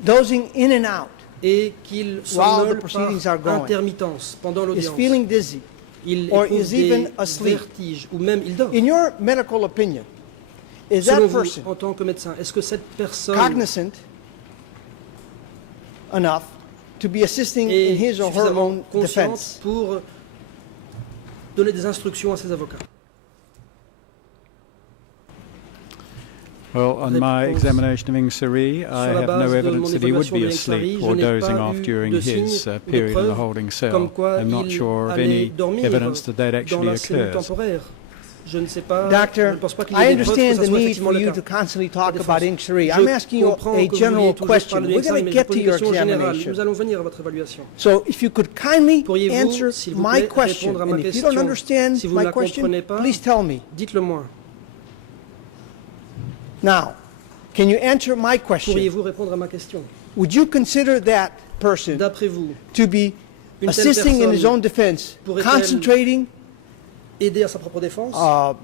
dozing in and out, et qu'il While the somnole proceedings are par going, intermittence pendant is l'audience, feeling dizzy, il or éprouve is even des asleep. vertiges, ou même il dort. in your medical opinion, is Selon that vous, person en tant que médecin, est-ce que cette personne cognizant enough to be assisting in est his or her suffisamment own consciente defense? pour donner des instructions à ses avocats? Well, on my Réponse. examination of Ing Sari, I Sur la have base no de evidence mon that he would évaluation be de Ing Sari, asleep je or n'ai dozing pas off eu during de his signes ou de period in the preuves holding cell. comme quoi I'm not il sure of allait any dormir evidence that that dans actually la cellule occurs. temporaire. Je ne sais pas, je Doctor, ne pense pas qu'il y ait I des preuves que understand ça the soit need effectivement for le you cas. to constantly talk La about défense. Ing Sari. Je I'm asking you comprends a que vous vouliez general toujours question. parler de We're l'examen, going to mais je get pose to une your question générale. examination. Nous allons venir à votre évaluation. So if you could kindly Pourriez-vous, answer s'il vous my plaît, question, répondre à ma and if you don't question? understand Si vous ne my la question, comprenez pas, please tell me. dites-le moi. Now, can you answer my question? Pourriez-vous répondre à ma question? Would you consider that person D'après vous, to be Une telle assisting in his personne own defense, pourrait-elle concentrating, aider à sa propre défense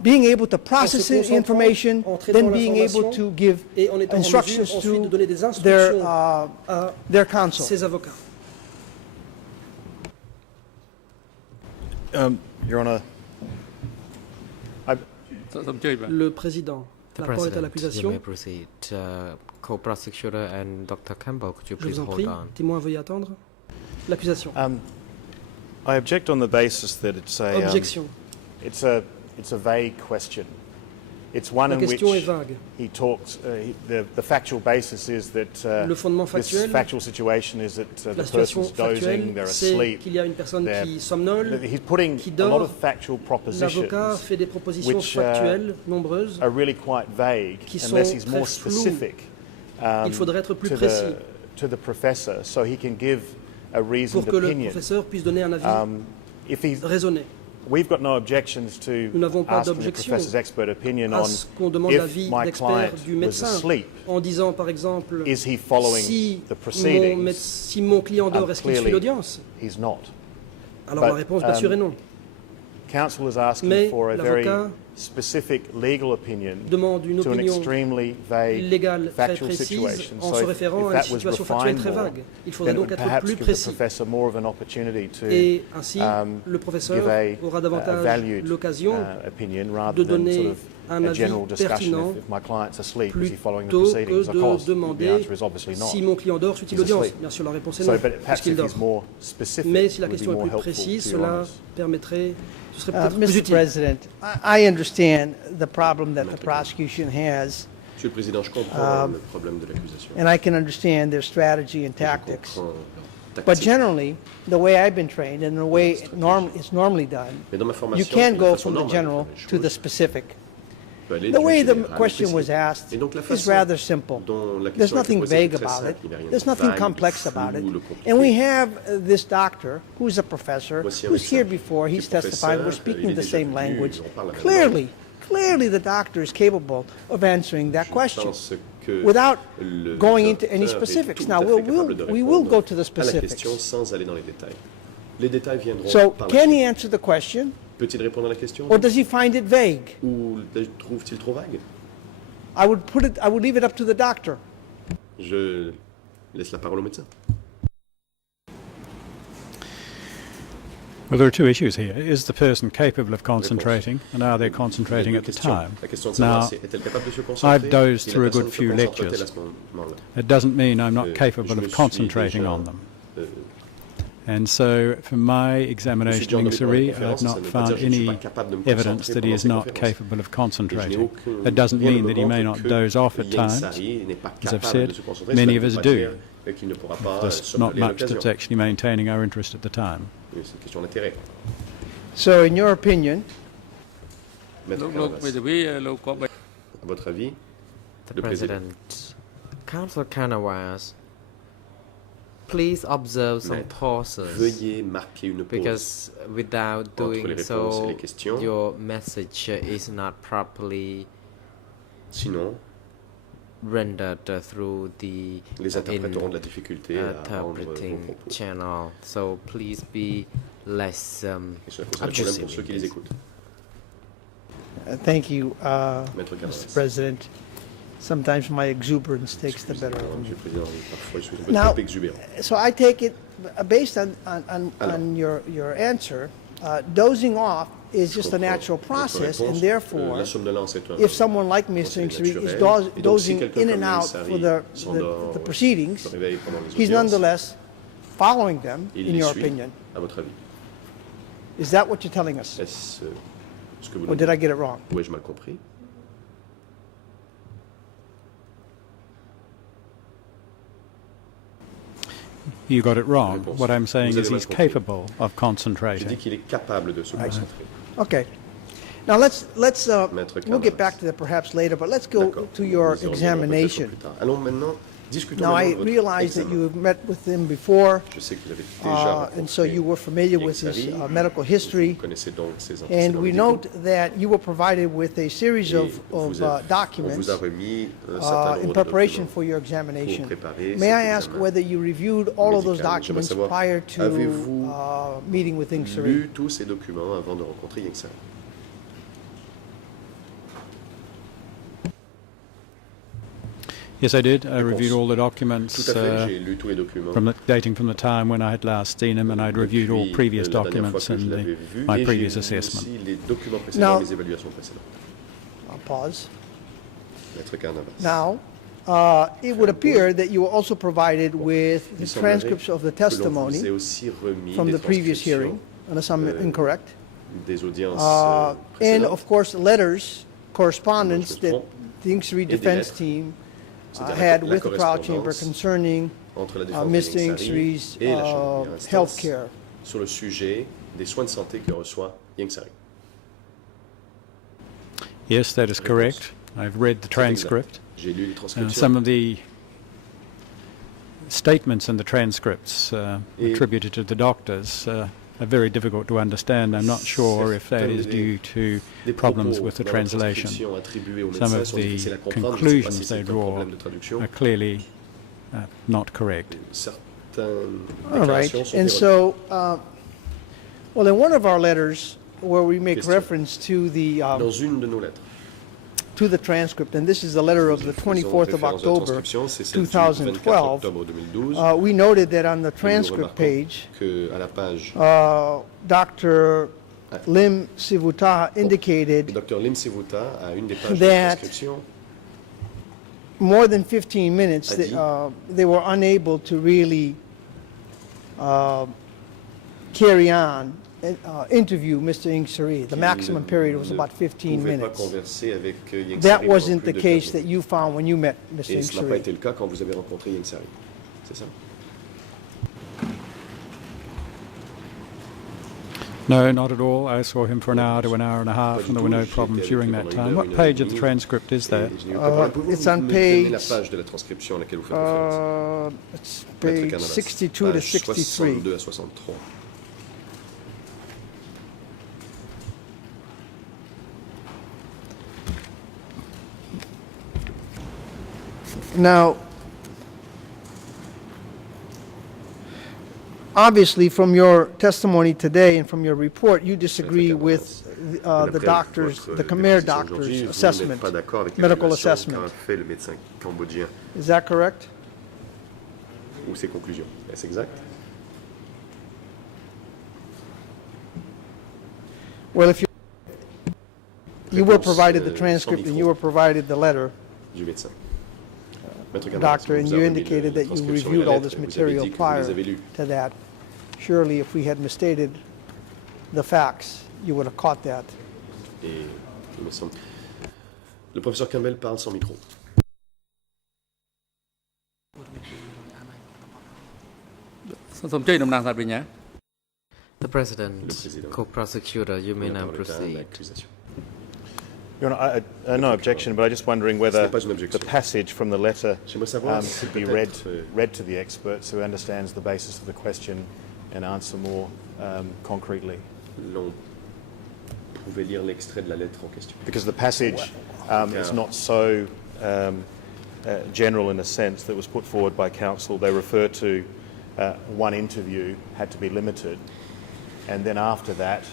being able to process the concentrant, information, en traitant then being able l'information, to give et en étant en instructions mesure ensuite de to donner des their, instructions à their counsel? ses avocats? Your Honour, I, សូមជួយបាទ Le président, The la parole est à President, you l'accusation. may proceed. Co-prosecutor and Dr. Campbell, could you Je please vous en hold prie, on? témoin, veuillez attendre. L'accusation. I object on the basis that Objection. it's a vague question. It's one La in which question est vague. he talks. The factual basis is that Le fondement this factuel, factual situation is that la the situation person's dozing, factuelle, they're c'est asleep. qu'il y a une personne they're- qui somnole, He's putting qui a lot dort. of factual propositions L'avocat fait des propositions which, factuelles nombreuses. are really quite vague Qui unless sont he's more très floues. specific. Il faudrait être plus to précis to the professor so he can give a pour reasoned que le opinion. professeur puisse donner un avis If he's, raisonné. we've got no objections to Nous n'avons pas asking the d'objection professor's expert opinion à on ce qu'on demande if l'avis my d'expert client du was médecin asleep. en disant par exemple Is he following si the proceedings? si mon client dort, est-ce qu'il suit Clearly, l'audience? he's not. Alors la But, réponse bien sûr est non. Counsel is asking Mais for a very l'avocat specific legal opinion demande une to an opinion extremely vague légale très factual précise situation. en So se if référant à that une was situation factuelle refined très more, vague. Il faudrait then donc it would être perhaps plus give the précis. professor more of an opportunity to Et ainsi, le give professeur aura a davantage valued l'occasion opinion rather de than donner sort of un a avis general discussion pertinent if my client's asleep, is he following the plutôt proceedings? Of que course, de the demander answer is obviously not. si mon client dort, suit-il He's l'audience? asleep. Bien sûr, la réponse est So, non, but perhaps puisqu'il if dort. he's more specific, Mais si la would be question est more plus helpful précise, to your cela honours. permettrait, ce serait peut-être plus Mr. utile. President, I understand the problem that the prosecution has, Monsieur le Président, je comprends le problème de l'accusation. and I can understand their strategy and Je tactics. comprends leur But tactique. generally, the way I've been trained and the way it's normally done, Mais dans ma you formation, can't la go façon from the normale de general faire les to the choses, specific. peut aller The du way the général au question was précis. asked Et donc, la is façon rather simple. dont la There's question a été nothing posée est vague très about simple. it. Il n'y a rien de There's nothing vague, de complex about it. flou, de compliqué. And we have this doctor, who's a professor, Voici un who's médecin here before, qui est he's testifying, we're professeur, speaking il est the déjà same venu, language. on parle la même langue. Clearly the doctor is capable of answering that Je question pense que without le going into any docteur est specifics. tout Now, à fait capable de we will répondre go to the à la specifics. question sans aller dans les détails. Les détails viendront So, par la can suite. he answer the question, Peut-il répondre à la question or does he find it vague? ou le trouve-t-il trop vague? I would leave it up to the doctor. Je laisse la parole au médecin. Well, there are two issues here. Is the person capable of concentrating, and are they concentrating at the time? La question de savoir Now, si est-elle capable de se concentrer. I've dozed et la through a personne good se few concentre-t-elle lectures. à ce moment-là. It doesn't mean I'm not Je capable me of suis concentrating déjà, on them. euh, And so, from my je suis examination déjà of endormi pendant Suri, les I've conférences, ça not ne veut pas found dire que je ne suis any pas capable de me evidence concentrer that he pendant is ces not conférences. capable of Et je n'ai concentrating. aucun- That doesn't rien ne mean me that he may montre not que doze off at Yang times. Sari n'est pas As I've capable said, de se concentrer. many Cela of ne us veut pas do. dire qu'il ne pourra pas There's not somnoler à much that's l'occasion. actually maintaining our interest at the time. Oui, c'est une question d'intérêt. So, in your opinion, Maître លោក Canavas, វិទ្យាលោកក៏បី à votre avis, The le président. President, Counsel Canavas, please observe some Maître, pauses, veuillez marquer une pause. because without Entre les doing réponses et so, les questions. your message is not properly Sinon, rendered through the les interprètes auront de la difficulté à rendre vos interpreting propos. channel. So please be less Et cela pose un problème pour ceux qui les écoutent. thank you, Maître Mr. Canavas. President. Sometimes my exuberance takes the better Excusez-moi, of me. Monsieur le Président, parfois je suis un peu Now, trop exubérant. so I take it, based on your answer, dozing off is just a natural process, and therefore, la somnolence est un if someone like Mr. procédé Insari is naturel, et donc si dozing quelqu'un in comme and out Insari for the s'endort, proceedings, se réveille pendant les he's audiences, nonetheless following them, il in les your suit, opinion. à votre avis. Is that what you're telling us? Est-ce ce que vous Or nous did I dites? get it wrong? Ou ai-je mal compris? You got it wrong. Réponse. What I'm saying Vous is avez mal he's compris. capable of Je dis concentrating. qu'il est capable de se concentrer. Okay. Now let's Maître we'll get Canaras. back to that perhaps later, but let's go D'accord. to your Nous y reviendrons peut-être examination. plus tard. Allons maintenant, discutons Now I maintenant de votre realize that examen. you have met with him before, Je sais que vous avez déjà and so rencontré you were familiar with his Insari. medical history. Vous connaissez donc ses And antécédents we médicaux. note that you were provided with a series Et of on vous a documents remis un certain in nombre de preparation documents for your examination. pour préparer May I cet ask examen whether you reviewed all of those médical. J'aimerais documents savoir, prior to avez-vous meeting with Insari? lu tous ces documents avant de rencontrer Insari. Yes, I did. I Réponse. reviewed all the Tout documents à fait, j'ai lu tous les documents. dating from the time when I had last seen him, and I'd reviewed all Depuis previous la dernière fois documents que je and l'avais vu, my et previous j'ai lu assessment. aussi les documents précédents, Now- les évaluations précédentes. I'll pause. Maître Carnavas. Now, it would appear that you were also provided with the Il semblerait transcripts of the que l'on vous ait testimony aussi remis from des the previous hearing, transcriptions unless I'm incorrect. des audiences And précédentes. of course, letters, correspondence Je me that trompe. the Insari Et des defense lettres. team C'est-à-dire had la with the trial chamber correspondance concerning entre la défense Mr. d'Insari Insari's et la chambre de première health instance care. sur le sujet des soins de santé que reçoit Insari. Yes, that is correct. I've read the C'est exact. transcript. J'ai lu les transcriptions. Some of the statements in the transcripts Et- attributed to the doctors are very difficult to understand. I'm not sure if that Certains is des- due to Des problems propos with the dans la translation. transcription attribués aux Some médecins of sont the difficiles à comprendre. Je ne sais pas conclusions si c'est they un draw problème de traduction. are clearly not correct. Certaines All right. déclarations sont And erronées. so, well, in one of our letters where we make Question. reference to Dans une de nos lettres, the transcript, and this is the letter of the faisons 24th of référence à la October, transcription, c'est celle du 2012, 24 octobre 2012. we noted that on the Et nous transcript remarquons page, que à la page, Dr. Lim Sivuta le indicated Dr Lim Sivuta, à une des pages de That- la transcription, more than 15 minutes A that dit- they were unable to really carry on and interview Mr. Insari. The qu'il maximum period was ne about 15 pouvait pas minutes. converser avec Insari That pendant wasn't plus the de case 15 that minutes. you found when you met Mr. Et ce n'a pas Insari. été le cas quand vous avez rencontré Insari. C'est ça? No, not at all. I saw him for an hour to an hour and a half, Pas du and there were tout. no J'étais problems avec during lui that pendant time. une What heure et page of the demie. transcript is there? Et je n'ai eu aucun problème. Pouvez-vous it's on me donner la page- page de la transcription à laquelle vous faites référence? It's Maître page Canadas. 62 to Page 63. 62 à 63. Now, obviously, from your testimony today and from your report, you disagree with the doctor's, the Khmer doctor's assessment, medical assessment. fait le médecin cambodgien Is that correct? ou ses conclusions. Est-ce exact? Well, if you were Réponse, provided the sans transcript and micro. you were provided the letter, Du médecin. Maître Canadas, doctor, on and vous a you remis indicated la that you transcription et reviewed la all lettre, this et vous avez material dit que vous prior les avez lus. to that, surely if we had misstated the facts, you would have caught that. Et il me semble. Le professeur Campbell parle sans micro. The President, Le président. co-prosecutor, you may now Dans le cas proceed. d'accusation. Your Honour, no objection, but I'm just wondering whether Ce n'est pas une the objection. passage from the letter J'aimerais savoir si could be peut-être, read to the expert so he understands the basis of the question and answer more concretely. l'on pouvait lire l'extrait de la lettre en question. Because the passage is not so general in a sense that was put forward by counsel. They refer to one interview had to be limited, and then after that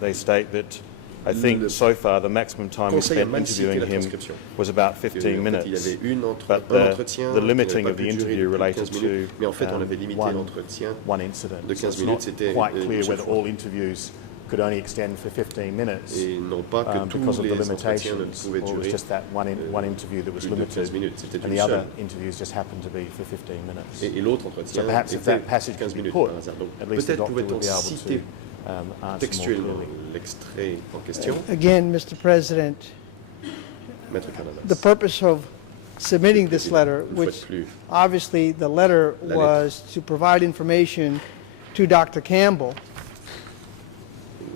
they state that I think so far the maximum time we Conseil a spent mal cité interviewing la him transcription. was about Que, 15 en fait, il y minutes. avait But un entretien the qui limiting n'avait of pas the pu durer interview plus de related 15 minutes, mais en fait, on to avait limité l'entretien one incident. de So 15 it's minutes, not c'était quite une clear seule whether fois. all interviews could only extend for 15 minutes Et non pas que tous because of the les entretiens ne limitations, pouvaient or it was durer just that one interview that was plus de 15 limited, minutes. C'était and une the other seule. interviews just happened to be for 15 minutes. Et l'autre entretien So perhaps if était that passage 15 could be minutes put, par hasard. Donc at least the peut-être doctor would pouvait-on be able citer to answer more textuellement clearly. l'extrait en question. Again, Mr. President, Maître Canadas. the purpose of submitting this letter, Une fois de which plus, obviously the letter La lettre. was to provide information to Dr. Campbell,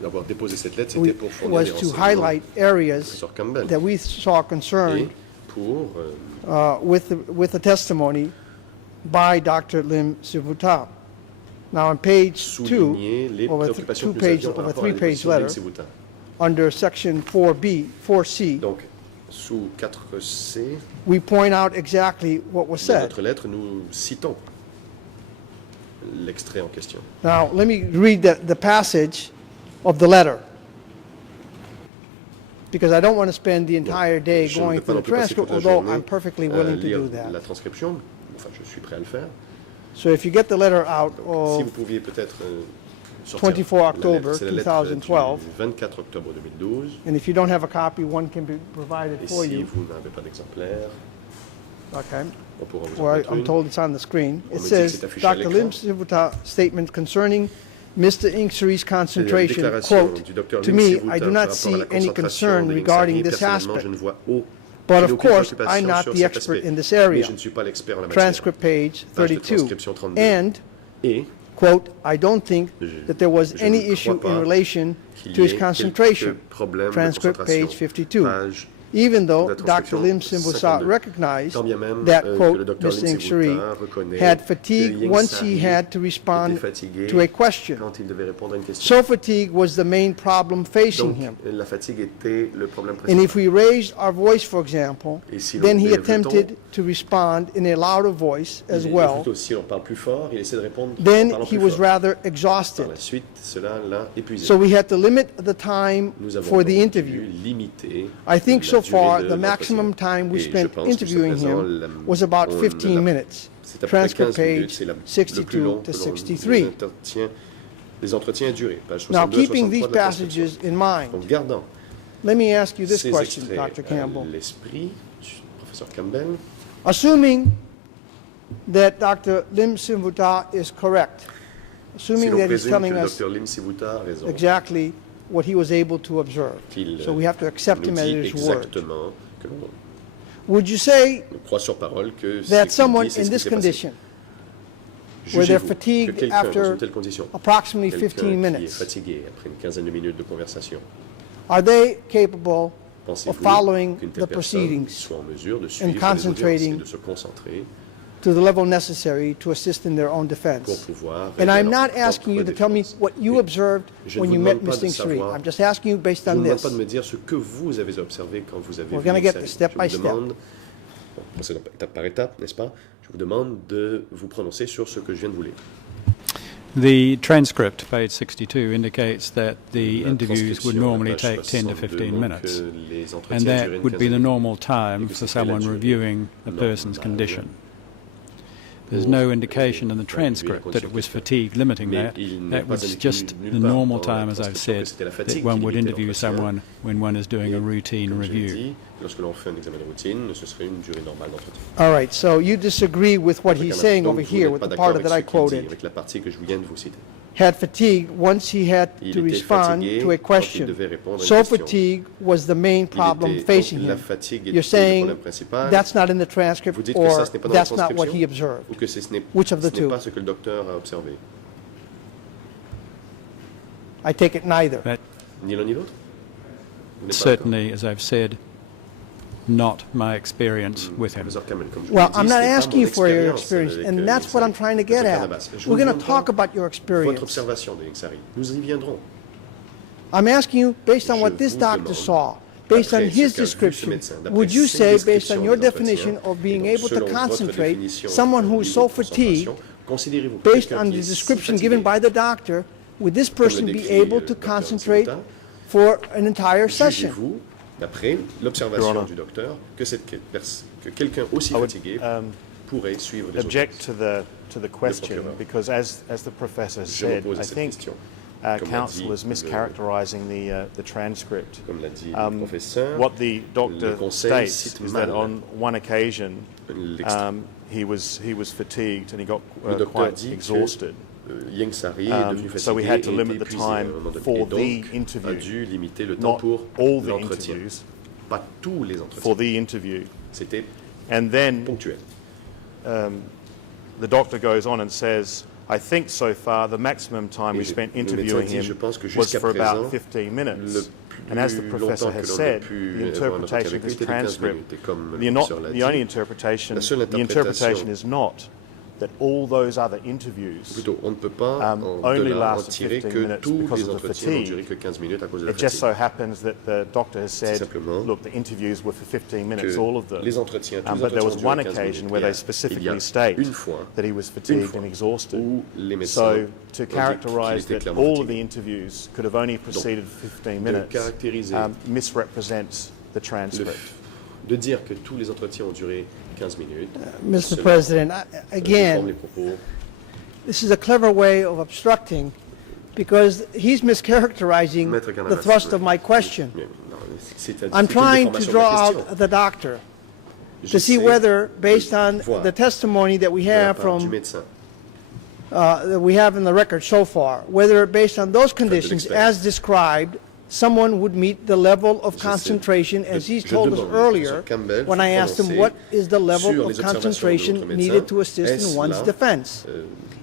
d'avoir déposé cette lettre, c'était pour fournir was des to renseignements highlight au areas professeur Campbell. that we saw Et concerned pour with the testimony by Dr. Lim Sivuta. Now, on page 2, souligner les over préoccupations que nous two-page, avions par over rapport à la three-page position de letter, Lim-Siboutin. under section 4C, Donc, sous 4C, we point out exactly what was dans said. notre lettre, nous citons l'extrait en question. Now, let me read the passage of the letter, because I don't want to spend the entire day Je ne going vais pas through non the plus passer toute transcript, la although journée I'm perfectly à willing to lire do that. la transcription. Enfin, je suis prêt à le faire. So if you get the letter out Si of vous pouviez peut-être sortir 24 la October lettre, c'est la lettre 2012. du 24 octobre 2012. And if you don't have a copy, one can be provided Et for si you. vous n'avez pas d'exemplaire, Okay. on pourra vous en Well, mettre I'm une. told it's on the screen. On It me dit que says, c'est affiché à Dr. l'écran. Lim Sivuta statement concerning Mr. Inksery's C'est la concentration, déclaration quote, du Dr. to Lim me, Sivuta I do par not rapport à see la any concentration concern de regarding Inksery. this Personnellement, aspect. je ne vois But of aucune course, préoccupation I'm not sur the cet expert aspect. in this Mais area. je ne suis pas l'expert en la matière. Transcript page Page de 32. transcription 32. And, Et quote, I don't think that there was je any ne crois issue pas in relation qu'il to y his ait concentration. quelques problèmes de Transcript concentration. page 52. Page Even de though la Dr. transcription Lim Sivuta 52. recognized Quand bien même that, que le quote, Dr. Mr. Lim Inksery Sivuta reconnaît had que fatigue Yang once he Sari had to respond était fatigué to a question. quand il devait répondre à une question. So fatigue was the main problem facing Donc, him. la fatigue était le problème And principal. if we raised our voice, for example, Et si then l'on he élève le attempted to respond in a louder voice as Et well. plutôt, si on parle plus fort, il essaie de répondre en Then parlant he plus was fort. rather Par exhausted. la suite, cela l'a épuisé. So we had to limit the time Nous avons for the donc interview. dû limiter I think la so durée far de the maximum l'entretien. time we Et je spent pense que jusqu'à interviewing présent, him was about 15 minutes. C'est à peu près Transcript 15 minutes, page c'est le plus 62 long to que l'on 63. les entretiens durés. Page Now, 62 à keeping these 63 de la transcription. passages in mind, Donc, gardant let me ask you this ces question, extraits Dr. Campbell. à l'esprit du professeur Campbell, Assuming that Dr. Lim Sivuta is correct, si assuming l'on that he's présume que telling le us Dr. Lim Sivuta a raison, exactly what he was able to observe. qu'il So we have to accept nous him at dit his word. exactement que l'on Would you say croit sur parole que that ce qu'il someone dit, c'est in ce qui this s'est passé. condition, where they're Jugez-vous fatigued que quelqu'un dans after une telle condition, approximately quelqu'un 15 qui est minutes, fatigué après une quinzaine de minutes de conversation, are they capable pensez-vous of following qu'une the telle personne proceedings soit en mesure de suivre les concentrating audiences et de se concentrer to the level necessary to assist in their own pour defense? pouvoir And régler I'm leur not asking you propre to tell me défense. what you Et observed je ne when vous you met demande pas Mr. de Inksery. savoir- I'm just asking you based Je ne on vous demande this. pas de me dire ce que vous avez observé quand vous avez We're vu gonna get Inksery. this step Je by vous step. demande, bon, procédons étape par étape, n'est-ce pas? Je vous demande de vous prononcer sur ce que je viens de vous lire. The transcript, page 62, indicates that the La interviews would transcription, normally page take 10 to 62, 15 donc, minutes, les entretiens and duraient that une would be the quinzaine de normal minutes. time Et que for c'était la someone durée reviewing a person's normale condition. There's pour no indication in the évaluer la transcript that it condition was physique. fatigue limiting Mais that. il n'est That pas was indiqué just nulle the part normal dans la time, as I've transcription said, que c'était la that fatigue one qui would limitait interview l'entretien. someone when one is doing a Et, routine comme je l'ai review. dit, lorsque l'on fait un examen de routine, ce serait une durée normale d'entretien. All right, so you disagree with what he's saying Donc, over vous here n'êtes with pas the d'accord part avec that I ce qu'il dit, quoted. avec la partie que je viens de vous citer. Had fatigue once he had Il to était respond fatigué to a quand il question. devait répondre à une So question. fatigue was the main problem Il était, facing donc, la him. fatigue You're était le saying problème principal. that's not in the transcript Vous dites que or ça, ce n'est pas dans la that's not what he transcription, observed. ou que ce n'est Which of the two? pas ce que le docteur a observé. I take it neither. But Ni l'un ni l'autre? Vous n'êtes pas d'accord? certainly, as I've said, not my experience with him. Professeur Kamel, comme je vous Well, l'ai dit, I'm not ce n'est pas asking mon you for your expérience experience, avec, and that's what I'm trying to get Dr. at. Cannabas. Je We're vous going to demande talk pas about your votre experience. observation de Inksery. Nous y viendrons. I'm asking you, based on Je what this vous doctor demande, saw, based on d'après his ce qu'a vu ce description, médecin, d'après would you ses say, based descriptions on your des entretiens, definition of being et donc able to selon votre concentrate, définition someone du who is niveau so de fatigued, concentration, considérez-vous based quelqu'un on qui the est si description fatigué, given by the doctor, would this comme le person be décrit able le to docteur concentrate Sibuta, for an entire session. Jugez-vous, d'après l'observation du docteur, que, que quelqu'un aussi fatigué pourrait suivre les object autres. to the question because as the professor Je me said, pose I cette think question. counsel is mischaracterizing the transcript. Comme l'a dit le professeur, What the doctor le conseil states cite is mal that on one occasion l'extrait. he was fatigued and he got Le docteur quite dit exhausted. que Yang Sari est devenu fatigué So we had to et limit était the épuisé à un time moment donné. for Et the donc, interview, a dû limiter le temps not pour all the l'entretien. interviews, Pas tous les entretiens. for the interview. C'était And then ponctuel. the doctor goes on and says, I think so far the maximum time we Et spent le interviewing médecin dit, je him pense que was jusqu'à for présent, about 15 minutes. le And as the plus professor longtemps has que l'on said, ait pu the avoir un entretien interpretation avec of lui this était de 15 transcript, minutes. Et comme le the professeur l'a the only dit, interpretation, la seule the interpretation interprétation, is not that all those other interviews plutôt, on ne peut pas only de là en lasted tirer 15 que minutes tous because les of the entretiens n'ont fatigue. duré que 15 minutes à cause de la It just so fatigue. happens that the doctor has said, simplement look, the interviews were for 15 minutes, Que all of them. les entretiens, tous les But there was entretiens one durent 15 occasion minutes. where Il y a- they specifically il y a state une fois, that he was fatigued fois and exhausted. où les médecins So ont to dit qu'il characterize était that clairement all of the fatigué. interviews could have only proceeded for 15 de minutes caractériser misrepresents the Le transcript. de dire que tous les entretiens ont duré 15 minutes. Mr. cela President, reforme again, les propos. this is a clever way of obstructing because he's mischaracterizing Maître the Canamas, thrust of my question. Mais non, c'est I'm une trying to déformation de draw la out question. the doctor Je to see sais whether, based on voir the testimony that we de la have part du from médecin, that we have in the record so far, whether based on those conditions l'expert. as described, someone would meet the level of Je sais. concentration as Je he's told us demande, earlier Professor Campbell, when I asked him prononcer what is the sur level les of observations de concentration votre médecin. needed to assist in Est-ce one's là, defense.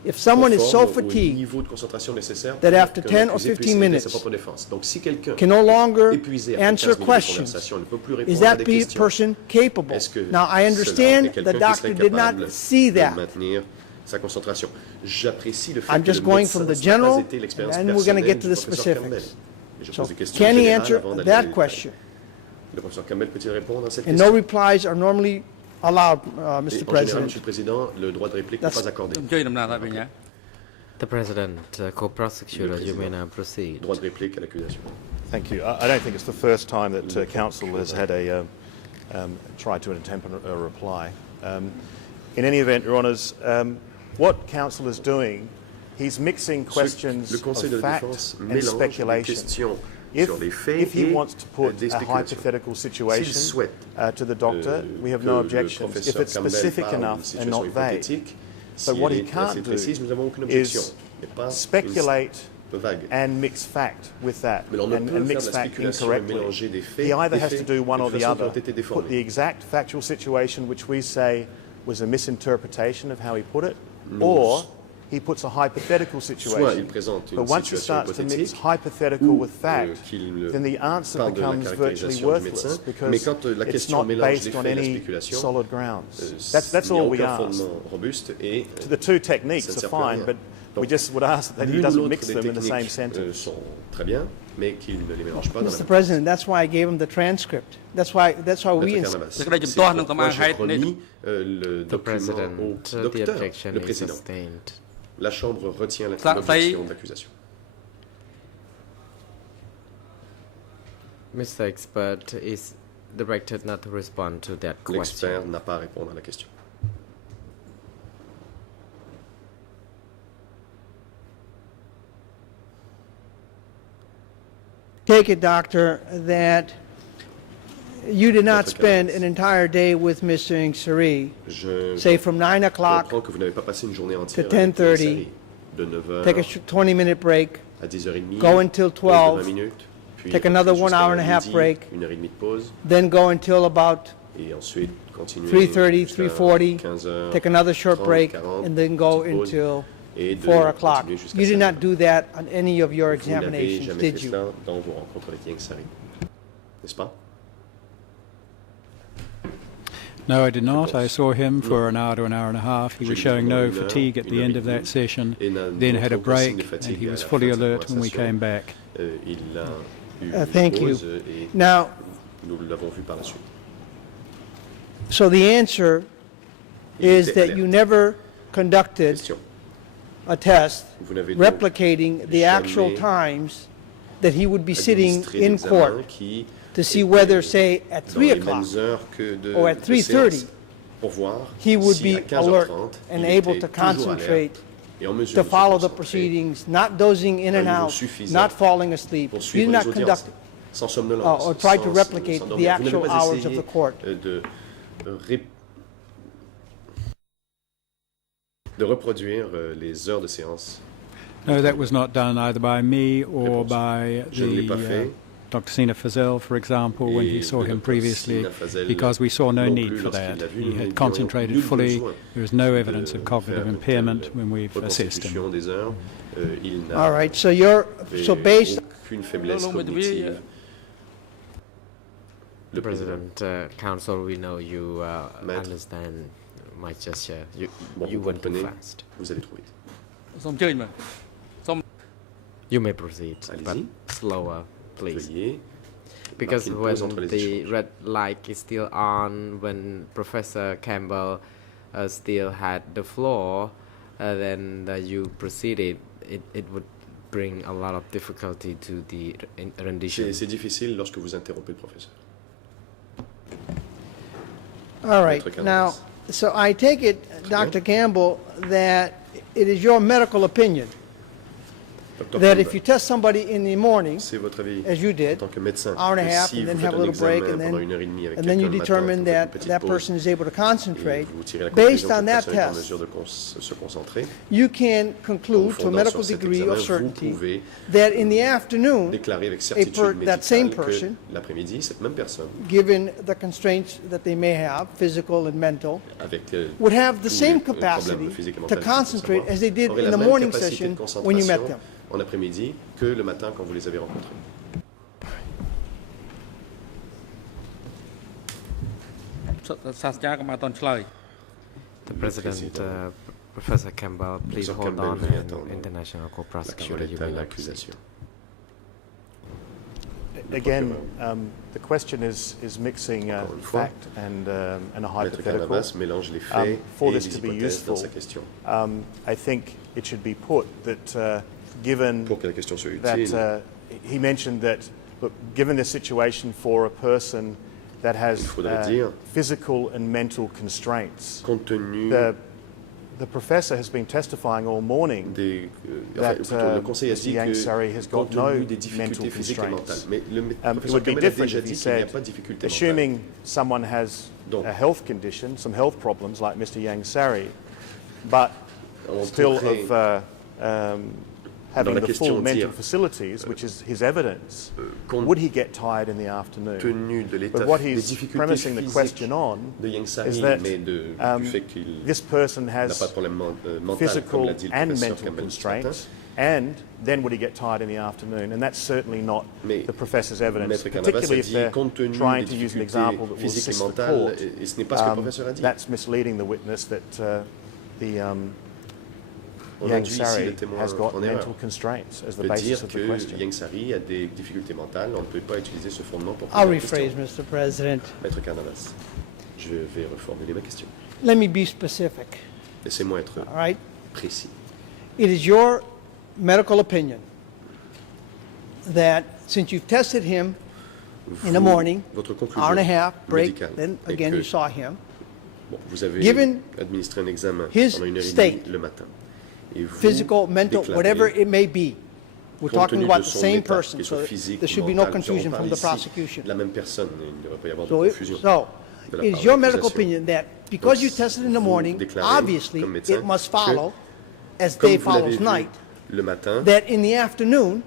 If someone is so conforme au fatigued niveau de concentration nécessaire that pour after qu'un 10 or accusé 15 puisse aider minutes sa propre défense. Donc si quelqu'un can no longer est épuisé après answer 15 minutes de questions, conversation, ne peut plus is répondre à that des questions, person capable? est-ce que Now, I cela understand est quelqu'un the qui doctor serait did not capable see de that. maintenir sa concentration? J'apprécie le fait I'm que just le going médecin from the n'a general, pas été l'expérience and then we're going to personnelle get to du the professeur Campbell. specifics. Et je So, pose des questions can he générales answer avant d'aller dans that les détails. question? Le professeur Campbell peut-il répondre à cette And question? no replies are normally allowed, Et Mr. en général, President. Monsieur le Président, le droit de réplique n'est That's- pas accordé. ជួយដំណើរតែវិញណា The President, co-prosecutor, you may now proceed. Droit de réplique à l'accusation. Thank you. I don't think it's the first time that counsel has had tried to attempt a reply. In any event, Your Honours, what counsel is doing, he's mixing questions Le Conseil de of la fact Défense and mélange des speculation. questions If, sur les faits if he et wants to put des a spéculations. hypothetical S'il situation souhaite to the doctor, we have que no le objections. If professeur it's Campbell specific parle d'une enough and situation not vague. hypothétique, So si what elle he est can't assez do précise, nous n'avons aucune objection. is Mais pas speculate une vague. and mix fact with that, Mais on ne and peut faire mix de la fact spéculation et incorrectly. mélanger des faits, He either des has to faits do one de or the façon qui ont other. été Put déformés. the exact factual situation, which we say was a misinterpretation of how he put it, or he puts a hypothetical Soit il situation. présente une But once he situation starts to mix hypothétique, hypothetical with fact, qu'il then the answer parle de la becomes virtually caractérisation du worthless médecin, mais because quand la it's question not mélange based les on faits et la any spéculation, solid grounds. That's il n'y a all we aucun ask. fondement robuste et The two techniques ça ne are sert plus à fine, rien. but we Donc, just would ask that he l'une ou doesn't l'autre mix des them in the same techniques sentence. sont très bien, mais qu'il ne les mélange pas dans la Mr. même President, that's why I gave him the transcript. That's why we Maître ins- Carnavas. C'est que là, C'est je dois nous pourquoi comment j'ai hide- remis le The document President, au the docteur, objection le is président. sustained. La Chambre retient Ça- l'objection de l'accusation. Mr. Expert is directed not to respond to that L'expert question. n'a pas à répondre à la question. take it, doctor, that you did not Maître spend Canamas. an entire day with Mr. Ingsari, Je say from 9 o'clock, comprends que vous n'avez pas passé une journée entière to avec 10:30, Sari. De 9h take a 20-minute break, à 10h30, go until pause de 12, 20 minutes, puis take another jusqu'à 1 hour and a half midi, break, 1h30 de pause, then go until about et ensuite continuer 3:30, jusqu'à 3:40, 15h, take another short 30, break, 40, and then go petite pause, until et de 4 o'clock. continuer jusqu'à You did 5 not heures. do that on any of your Vous n'avez examinations, jamais did fait you? cela dans vos rencontres avec Yang Sari, n'est-ce pas? No, I did not. I saw him for an hour to an hour and a half. He J'ai was vu showing pendant no une heure, fatigue at the une end heure of et that demie, session, et n'a then had a montré aucun signe break, de and fatigue he à was la fully fin de cette alert when we conversation. came back. Il a eu Thank une you. pause et Now, nous l'avons vu par la suite. so the answer Il is était that alerte. you never conducted Question. a test Vous n'avez donc replicating the actual jamais times that he would be sitting administrer in l'examen court qui to see était whether, say, at dans 3 les o'clock mêmes heures que de, or at de 3:30, séance, pour voir he would si be à 15h30, alert and il able était to toujours alerte concentrate, et en mesure to de se follow the concentrer proceedings, not dozing in à un and niveau out, suffisant not falling asleep. pour He did suivre not les audiences, conduct sans somnolence, or try to sans replicate s'endormir. the Vous n'avez actual pas hours of essayé, the court. De reproduire les heures de séance. No, that was not done either by me or Réponse. by Je ne l'ai pas the fait. Dr. Sina Fazel, for example, when he Et saw le him Dr. previously, Sina Fazel because we saw no non need plus for lorsqu'il that. l'a vu, He nous had n'avions concentrated nul fully. besoin There was no de evidence of cognitive faire impairment telle when we've assessed him. reconstitution des heures. Il n'a All right, so based aucune faiblesse Non, non, mais cognitive. Le président. President, Council, we know you Maître. understand my gesture. You Bon, you vous went too comprenez, fast. vous allez trop vite. សូមអញ្ជើញមើល You may proceed, but Allez-y. slower, please. Veuillez Because marquer une when pause entre les the échanges. red light is still on, when Professor Campbell still had the floor, then you proceeded, it would bring a lot of difficulty to the rendition. C'est difficile lorsque vous interrompez le professeur. All right. Maître Now, Canadas. so I take it, Dr. Campbell, that it is your medical opinion Dr. that Campbell, if you test somebody in the morning, c'est votre avis as you en did, tant que médecin, hour and a que half, si and then vous have a faites un little break, examen and pendant 1h30 avec then you quelqu'un le matin, determine vous faites une that petite that pause, person is able to et concentrate, vous tirez la based conclusion que on la that personne est en test, mesure de se concentrer. you can En conclude to a fondant medical sur cet degree examen, of vous certainty pouvez that in the afternoon, déclarer avec certitude that same médicale person, que l'après-midi, cette même personne, given the constraints that they may have, physical and mental, avec would have the tous same les problèmes capacity physiques et to mentaux qu'il faut concentrate savoir, as they did aurait in la the même morning capacité de session when you met concentration them. en après-midi que le matin quand vous les avez rencontrés.សាស្ត្រាចារ្យក៏មកអត់ទាន់ឆ្លើយ The President, Président. Professor Campbell, please Professeur hold Campbell, on, veuillez and attendre. International La Co-Prosecutor, parole you est à may now proceed. l'accusation. Again, the question is mixing Encore une fois, fact and a Maître hypothetical. Canadas mélange les faits For et this les to be hypothèses dans useful, sa question. I think it should be put that given Pour que la question soit that utile, he mentioned that, look, given the situation for a person that has Il faudrait dire, physical and mental constraints, compte tenu the professor has been testifying all morning des... that plutôt, le conseil a Mr. dit Yang que, Sari has got compte tenu no des difficultés mental physiques et mentales, constraints. mais le It professeur would be Campbell a different déjà if he dit qu'il n'y a said, pas de difficulté mentale. assuming someone has Donc, a health condition, some health problems like Mr. Yang Sari, but on still pourrait, of having la the question full mental dire, facilities, which is his evidence, compte would he get tired in the afternoon? tenu de l'état But what des he's difficultés premising the physiques question on de Yang Sari, is that mais du fait qu'il this person n'a pas de has problème mental, comme physical l'a dit le and professeur mental Campbell ce matin. constraints, and then would he get tired in the afternoon? And that's certainly not Mais the professor's evidence, Maître Canadas a particularly if dit, they're compte tenu trying des to use an difficultés example that will physiques et assist the mentales, court. et ce n'est pas ce que le professeur a dit. That's misleading the witness that the On Yang induit ici Sari le témoin has got en erreur. mental constraints as On the peut basis dire of the que question. Yang Sari a des difficultés mentales, on ne peut pas utiliser ce fondement pour I'll poser la rephrase, question. Mr. President. Maître Canadas, je vais reformuler ma question. Let me be specific, Laissez-moi être all right? précis. It is your medical opinion that since you've tested him in the morning, Votre conclusion hour and a half, break, médicale then est again que, you saw him, bon, vous avez given administré un examen his pendant 1h30 state, le matin. Et vous physical, mental, déclarez, whatever it may be. We're compte talking tenu about de the son same état, person, qu'il so soit physique there ou should be no mental, confusion on from parle the ici prosecution. de la même personne, et il ne devrait pas y avoir de So, confusion. de la it's part de your medical l'accusation. opinion that because you tested in the vous morning, déclarez obviously comme médecin it must que, follow, as Comme day vous l'avez follows vu night, le matin, that in the afternoon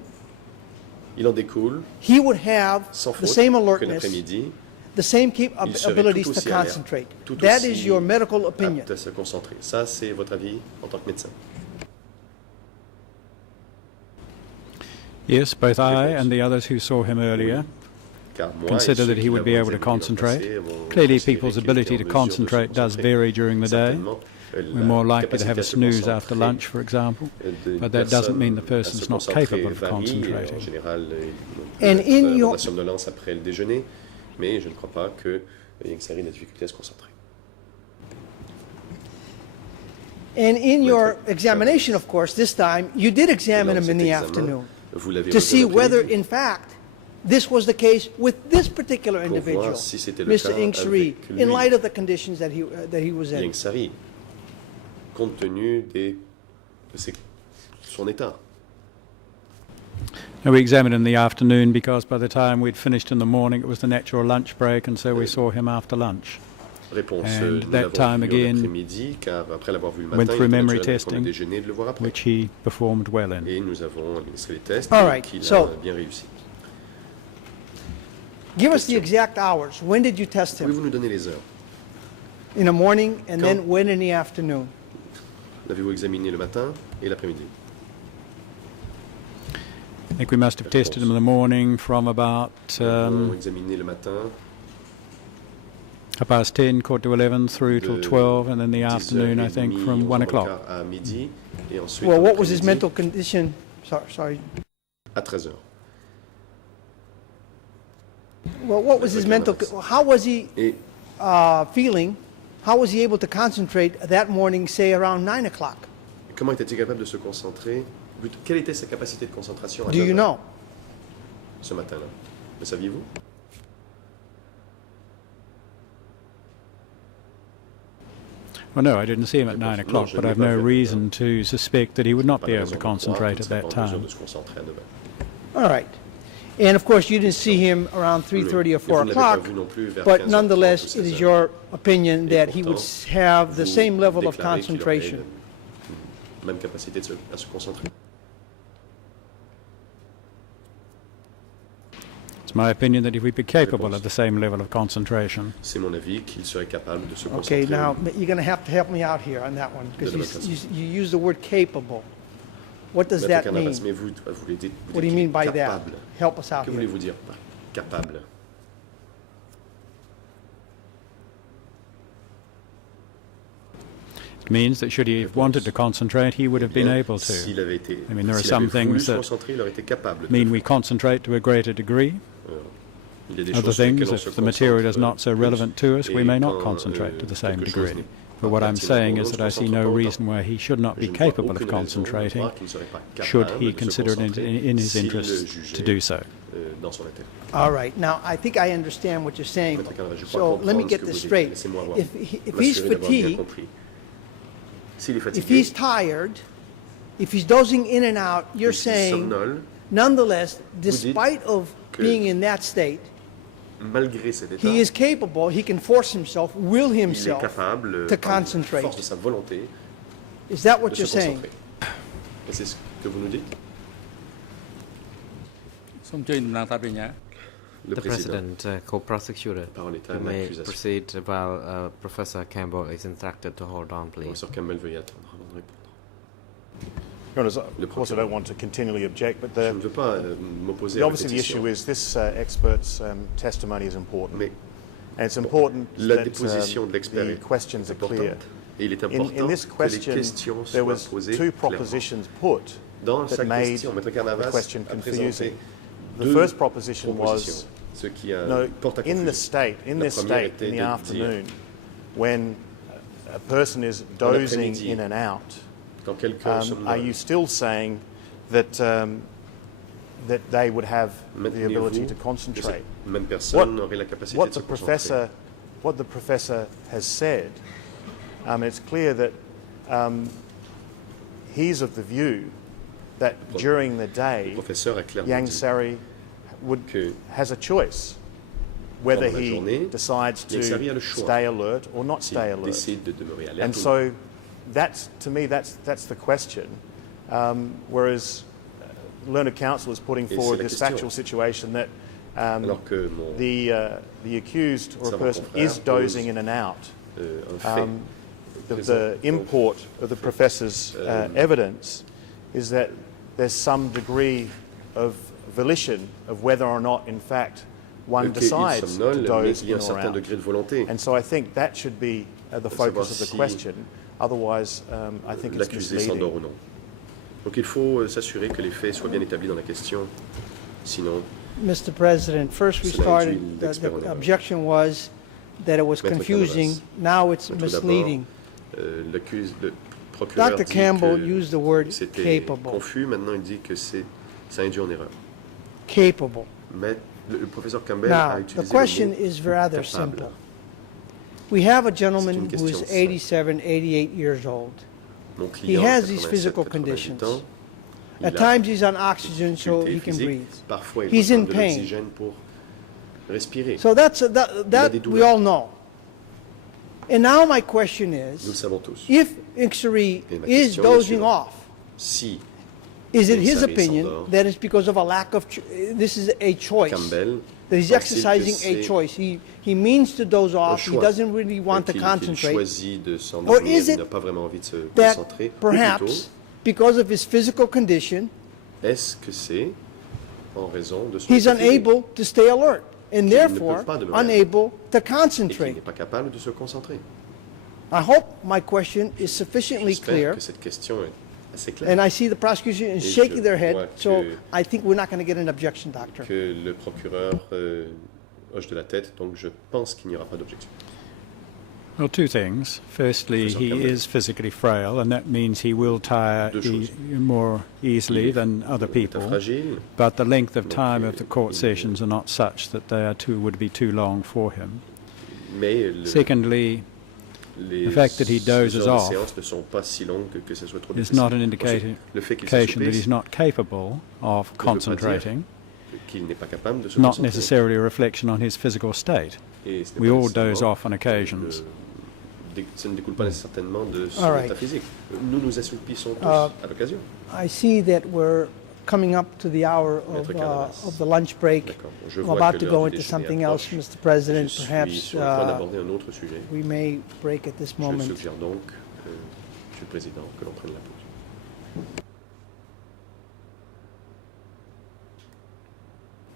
il en découle, he would have sans the faute, same que alertness, l'après-midi, the same il serait abilities tout to aussi alerte, concentrate. tout That aussi is your medical opinion. apte à se concentrer. Ça, c'est votre avis en tant que médecin. Yes, both I and the others who saw him earlier Car moi, consider et ceux that he qui would be l'avons able to examiné dans le concentrate. passé vont Clearly, considérer people's qu'il ability était to en mesure de se concentrate does concentrer. vary during the day. Certainement, We're more likely to have a capacité à se snooze after concentrer lunch, for example, de but that doesn't mean the personnes à person's se not concentrer capable of varie. En concentrating. général, And il peut in avoir your- la somnolence après le déjeuner, mais je ne crois pas que Yang Sari ait de difficulté à se concentrer. And in your examination, of course, this time, you did examine Dans him in cet the examen, afternoon. Vous l'avez to see revu en whether, après-midi in fact, this was the case with this particular pour individual, voir si c'était le Mr. cas Ingsari, avec lui, in light of the conditions that he was in. Ingsari, compte tenu de son état. And we examined in the afternoon because by the time we'd finished in the morning it was the natural lunch break, and so we saw him after lunch. Réponse, And nous that l'avons time vu en again après-midi, car après l'avoir vu le went matin, through il était memory naturel de prendre le testing, déjeuner et de le voir après. which he performed well in. Et nous avons administré les tests All et right, qu'il so- a bien réussi. Give us the exact hours. When did you test him? Pouvez-vous nous donner les heures? In the morning, and Quand? then when in the afternoon? L'avez-vous examiné le matin et l'après-midi? I think we must have tested him in the morning from about Nous l'avons examiné le matin 10:30, quarter to 11, through till de 12, and then the afternoon, I 10h30, think, from 1 o'clock. à midi, et ensuite Well, en what was his après-midi, mental condition? Sorry. à 13h. Well, what was his mental? How was he Et feeling? How was he able to concentrate that morning, say around 9 o'clock? comment était-il capable de se concentrer? Quelle était sa capacité de concentration à Do you 9h know? ce matin-là? Le saviez-vous? Well, no, I didn't see him at Réponse, 9 non, o'clock, je but ne l'ai I've pas no vu à reason to suspect that he would not Pas be de able raison to de croire concentrate qu'il at ne serait that pas en mesure time. de se concentrer à 9h. All right. And of course, you didn't see him around 3:30 or 4 Vous ne l'avez pas o'clock, vu non plus vers but 15h30 nonetheless, ou it is 16h. your opinion Et that he would pourtant, have the vous same level of déclarez qu'il aurait concentration. la même capacité à se concentrer. It's my opinion that he would be capable of the same level of concentration. C'est mon avis qu'il serait capable de se concentrer. Okay, now you're going to have to help me out here on that one because De la même you use the word capable. What does Maître that Canavas, mean? mais vous voulez dire, What do you mean by that? capable. Help us out Que here. voulez-vous dire par capable? It means that should he have wanted to concentrate, he would have been able to. S'il avait été, I mean, there are s'il some avait voulu things se that concentrer, il aurait été capable de mean le we faire. concentrate to a greater degree. Il y a des Other choses sur lesquelles things, on if se the material is concentre not so plus, relevant to us, we et may not quand, concentrate to the same quelque chose degree. n'est But pas what I'm pertinent saying pour is nous, that I on se see concentre no pas autant. reason why he should not be Je ne vois capable of aucune raison de concentrating croire qu'il ne serait pas should capable he de se consider it concentrer in his s'il le interest jugeait, to do so. dans son intérêt. All right. Now, I think I understand what you're saying. Maître Canavas, je crois So let me comprendre ce get que this vous dites. straight. Laissez-moi voir. If he's M'assurer d'avoir bien fatigued, compris. S'il est if fatigué, he's tired, if he's dozing in and out, you're s'il saying, somnole, nonetheless, dites despite of que- being in that state, malgré cet état, he is capable, he can force himself, will il est himself capable, to par concentrate. force de sa volonté, Is that de what se you're saying? concentrer. Et c'est ce que vous nous dites? សូមអញ្ជើញតំណាងសាស្ត្រាចារ្យ Le The président. President, co-prosecutor, Parole est à you may l'accusation. proceed while Professor Campbell is instructed to hold on, please. Professeur Campbell, veuillez attendre avant de répondre. Your Honours, of course I don't want to continually object, but Je ne veux pas m'opposer à obviously the issue répétition. is this expert's testimony is important. Mais And it's important la that déposition de l'expert the est questions are clear. importante. Et il est In important this que les question, questions there soient was posées two clairement. propositions put Dans sa that made question, Maître the Canavas question a confusing. présenté The deux first proposition propositions, was, ce qui no, porte à in confusion. the state, in La this première state, était in the de dire, afternoon, when a person is Dans dozing l'après-midi, in and out, quand quelqu'un are somnole, you still saying that that they would have the ability maintenez-vous to que concentrate? cette même personne aurait la capacité What de se the concentrer. professor has said, it's clear that he's of the view that during the Le day, professeur a clairement Yang dit Sari que has a choice whether pendant la he journée, decides Yang Sari a le to choix stay alert or not s'il stay alert. décide de demeurer alerte And ou non. so, to me, that's the question. Whereas learned counsel is putting c'est forward la this question. factual situation that Alors que mon the accused or a savant person confrère is pose, dozing in and out. un fait The présente import of the professor's evidence is that there's some degree of volition of whether or not, in fact, one qu'il decides to somnole, mais doze il y a in un or certain out. degré de volonté. And so I think that should be the savoir focus of the si question. Otherwise, I think it's L'accusé s'endort misleading. ou non. Donc il faut s'assurer que les faits soient bien établis dans la question. Sinon, Mr. President, first we Cela started, induit the l'expérience. objection was that it was Maître confusing. Canavas. Now it's tout d'abord, misleading. le procureur Dr. dit Campbell que used the word c'était capable. confus. Maintenant, il dit que c'est Ça induit en erreur. Capable. Mais le professeur Campbell a Now, utilisé the question le mot is rather capable. simple. We have a C'est gentleman une who question is simple. 87, 88 years old. Mon He client, has these 87, physical 88 conditions. ans, il At a times he's on oxygen so difficulté he can physique. breathe. Parfois, il He's reçoit in de pain. l'oxygène pour respirer. So that des we douleurs. all know. And now my question Nous le is, savons tous. if Ixcheri Et ma is question est dozing suivante. off, Si is it his Ixcheri opinion s'endort, that it's because of a lack of, this is a choice, Campbell that he's pense-t-il exercising que a c'est choice. He means to doze off, he choix, doesn't really want to qu'il concentrate, choisit de Or s'endormir, is il it n'a pas vraiment envie de se that concentrer. Ou perhaps, plutôt, because of his physical condition, est-ce que c'est en raison de son he's état physique unable to stay alert, and ne therefore peut pas demeurer unable to et qu'il concentrate. n'est pas capable de se concentrer? I hope my question is sufficiently J'espère clear. que cette question est assez claire. And I see the prosecution is Et shaking je their head, vois so que- I think we're not going to get an objection, Doctor. Que le procureur hoche de la tête, donc je pense qu'il n'y aura pas d'objection. Well, two things. Firstly, Professor he Campbell. is physically frail, and that means he will tire Deux choses. more easily than other Il est people. fragile, But the length of Donc, time of the court il- sessions are not such that they would be too long for him. mais Secondly, les the fact that he dozes heures de off séance ne sont pas si longues que ce soit trop is difficile. not an Ensuite, indication le fait qu'il that s'assoupisse, he's not capable of pas dire concentrating, qu'il n'est pas capable de se not concentrer. necessarily a reflection on his physical state. Et ce n'est We pas all nécessairement doze off on occasions. Ça ne découle pas certainement de son All right. état physique. Nous nous assoupissons tous Uh, à l'occasion. I see that we're coming up to the hour Maître Canadas. of the lunch break. D'accord. Je I'm vois about que to l'heure go du into déjeuner something else, approche. Mr. President. Je suis Perhaps sur le point d'aborder un autre sujet. we may break at this Je moment. suggère donc, Monsieur le Président, que l'on prenne la pause.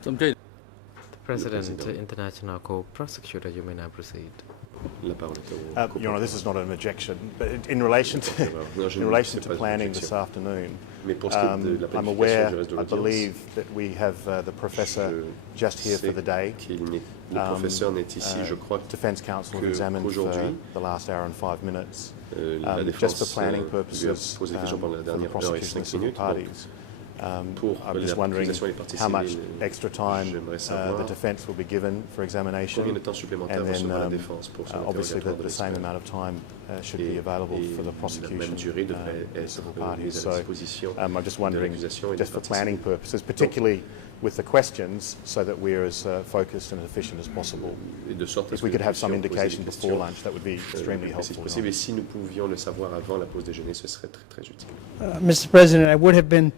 សូមជួយ President, President. International Co-Prosecutor, you may now proceed. La parole est au Your Honour, this is not an objection, but in relation to, Non, je in ne- relation c'est to pas une planning this objection. afternoon, Mais pour ce qui est de la I'm planification aware, du reste de I l'audience, believe that we have the professor je just here for sais the day. le professeur n'est ici, je crois, Defence counsel que- examined for qu'aujourd'hui, the last hour and 5 minutes. la Just défense for planning lui a purposes, posé des questions pendant la for the dernière heure et prosecution 5 of civil minutes. Donc, parties. pour I'm just la wondering accusation et les parties how much civiles, extra time j'aimerais the savoir defence will be given for examination, combien de temps supplémentaire and then recevra la défense pour son obviously interrogatoire de the same l'expert. amount of time should be Et- available et for the la même prosecution durée devrait of the être civil mise parties. à So disposition I'm just de wondering, l'accusation et des just for parties planning civiles. purposes, particularly with the questions, so that we're as focused and efficient as possible. Et de sorte à If ce we que could nous have some puissions poser indication des before questions, lunch, that would be extremely le plus précis helpful. possible. Et si nous pouvions le savoir avant la pause déjeuner, ce serait très, très utile. Mr. President, I would have been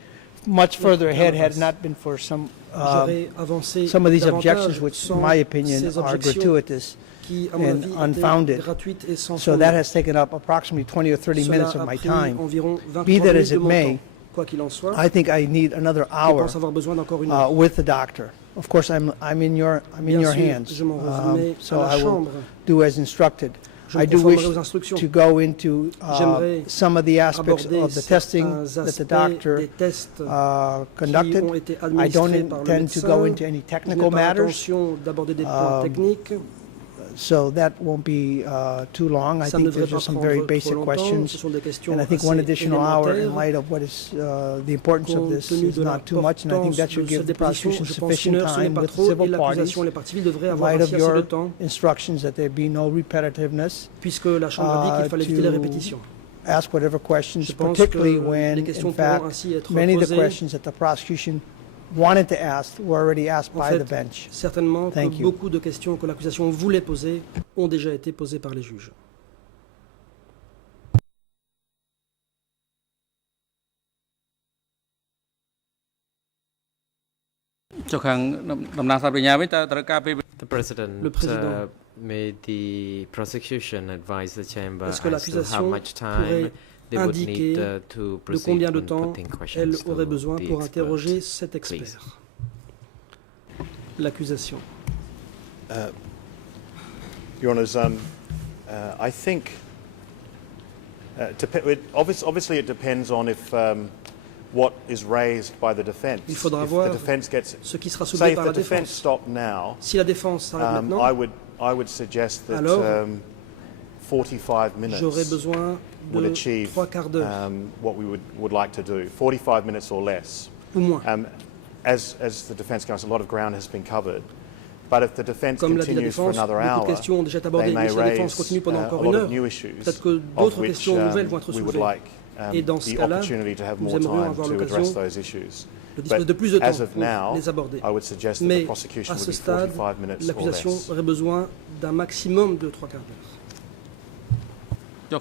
much further ahead had it not been for J'aurais avancé some of these davantage objections, which sans in my opinion ces are objections gratuitous qui, à mon and avis, étaient unfounded. gratuites et sans So that fondement. has taken up approximately 20 or 30 minutes Cela of a my pris time. environ 23 Be that minutes as de it mon may, temps. Quoi qu'il en soit, I think I need another je hour pense avoir besoin d'encore une heure. with the doctor. Of course, I'm in your Bien sûr, hands. je m'en remets So à la I will chambre. do as instructed. Je I me do wish conformerai aux instructions. to go into J'aimerais some of the aspects aborder of the testing certains that the aspects doctor des tests conducted. qui ont été I don't administrés par le intend to go médecin. into any Je n'ai technical pas matters, l'intention d'aborder des points techniques. so that won't be too long. I Ça ne think devrait there's pas just some prendre very trop basic longtemps. Ce questions. sont des questions And I think one assez additional hour, in élémentaires. light of what is the importance of Compte this, tenu is de not too much, and I think that l'importance should de give cette the déposition, prosecution je pense qu'une sufficient heure ce n'est time pas with the trop, et civil parties, l'accusation et les parties civiles devraient in avoir light of aussi assez de your temps, instructions that there be no repetitiveness. puisque la Chambre a dit qu'il fallait éviter les to répétitions. ask whatever questions, Je pense particularly que when, les in questions pourront fact, ainsi être many of the posées. questions that the prosecution wanted to ask were already asked En by fait, the bench. certainement que Thank you. beaucoup de questions que l'accusation voulait poser ont déjà été posées par les juges. The President, Le président. may the prosecution advise the chamber Est-ce que as to how l'accusation much time pourrait they would indiquer need to de proceed combien de when temps putting questions elle to aurait besoin the pour expert? interroger cet expert? Please. L'accusation. Your Honours, I think obviously it depends on if what is raised by the defence. Il faudra If voir the defence gets, ce qui sera say soulevé if par the la defence défense. stopped now, Si la défense s'arrête maintenant, I would suggest that Alors, 45 minutes j'aurais besoin would de achieve 3 quarts d'heure. what we would like to do. 45 minutes or less. ou moins. As the Defence Counsel, a lot of ground has been covered. But if the defence Comme l'a dit la continues for défense, another beaucoup hour, de questions ont déjà été abordées. they may Mais si la défense raise continue pendant a encore lot une of heure, new issues, peut-être que of d'autres which questions nouvelles vont être we would soulevées. like Et dans ce the cas-là, opportunity to have nous more aimerions time avoir to address l'occasion those issues. de disposer But de plus de temps as of pour now, les aborder. I would suggest that the Mais prosecution à would ce be stade, 45 minutes or l'accusation less. aurait besoin d'un maximum de 3 quarts d'heure.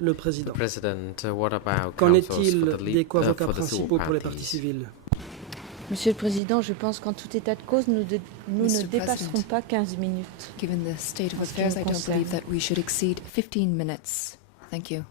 Le président. President, what about Qu'en counsels est-il for the lead, des co-avocats for the civil principaux pour les parties parties? civiles? Monsieur le Président, je pense qu'en tout état de cause, nous ne Mr. dépasserons President, pas 15 minutes. Given the state of En ce qui affairs, me I don't concerne. believe that we should exceed 15 minutes. Thank you.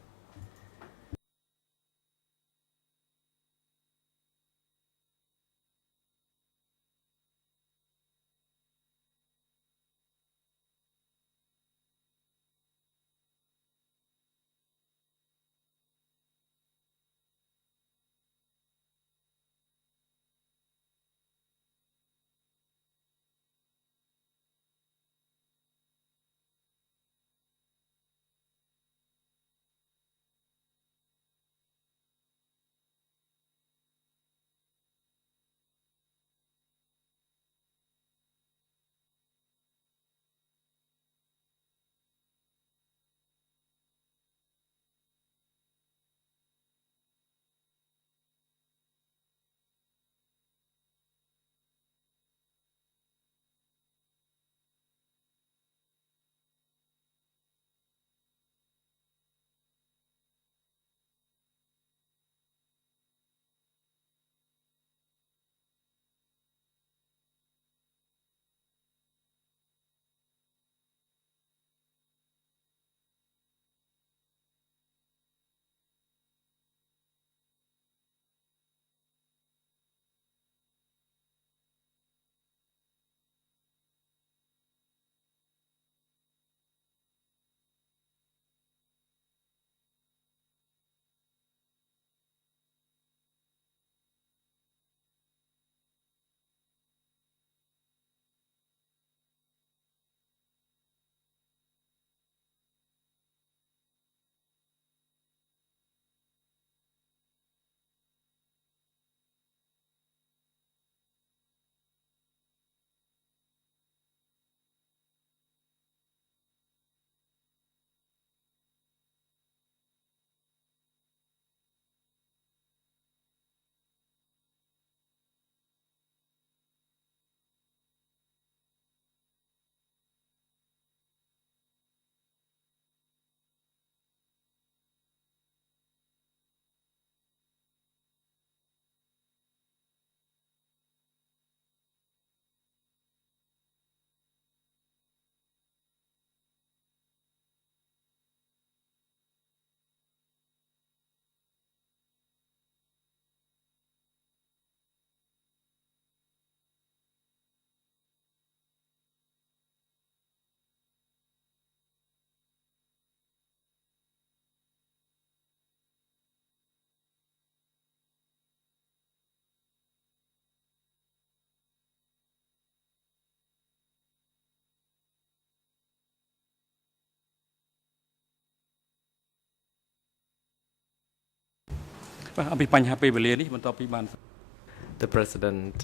The President,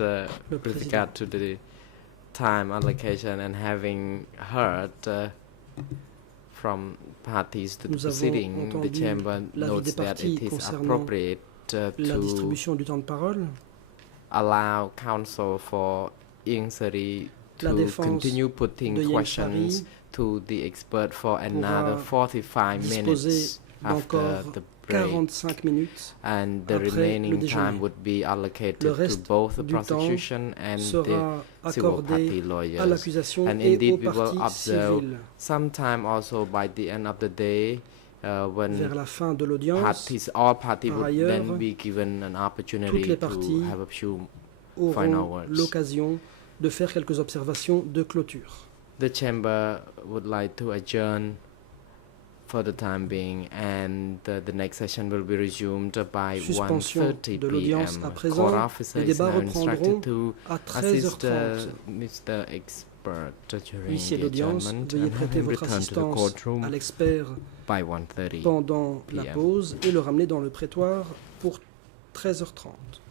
with regard to the time allocation and having heard from parties to the Nous avons proceeding, the entendu Chamber l'avis notes des that parties it is concernant appropriate la to distribution du temps de parole. allow counsel for Ieng Sary La to défense continue de putting Ieng questions Sary to the expert for another pourra 45 disposer minutes after d'encore the break, 45 minutes and the après le remaining déjeuner. time would be allocated Le to reste both the du temps prosecution and sera the civil party accordé à lawyers. l'accusation And et aux indeed, we will parties observe civiles. sometime also by the end of the day when Vers la fin de l'audience, all parties par would ailleurs, then be given an toutes opportunity les to parties have a few final auront words. l'occasion de faire quelques observations de clôture. The chamber would like to adjourn for the time being, and the next session will be resumed by Suspension 1:30 de l'audience p.m. à Court présent. officer Les is débats now instructed reprendront to à assist 13h30. Mr. Expert during Huissier the d'audience, adjournment veuillez and have prêter him votre return to the assistance courtroom à l'expert by 1:30 pendant la p.m. pause et le ramener dans le prétoire pour 13h30.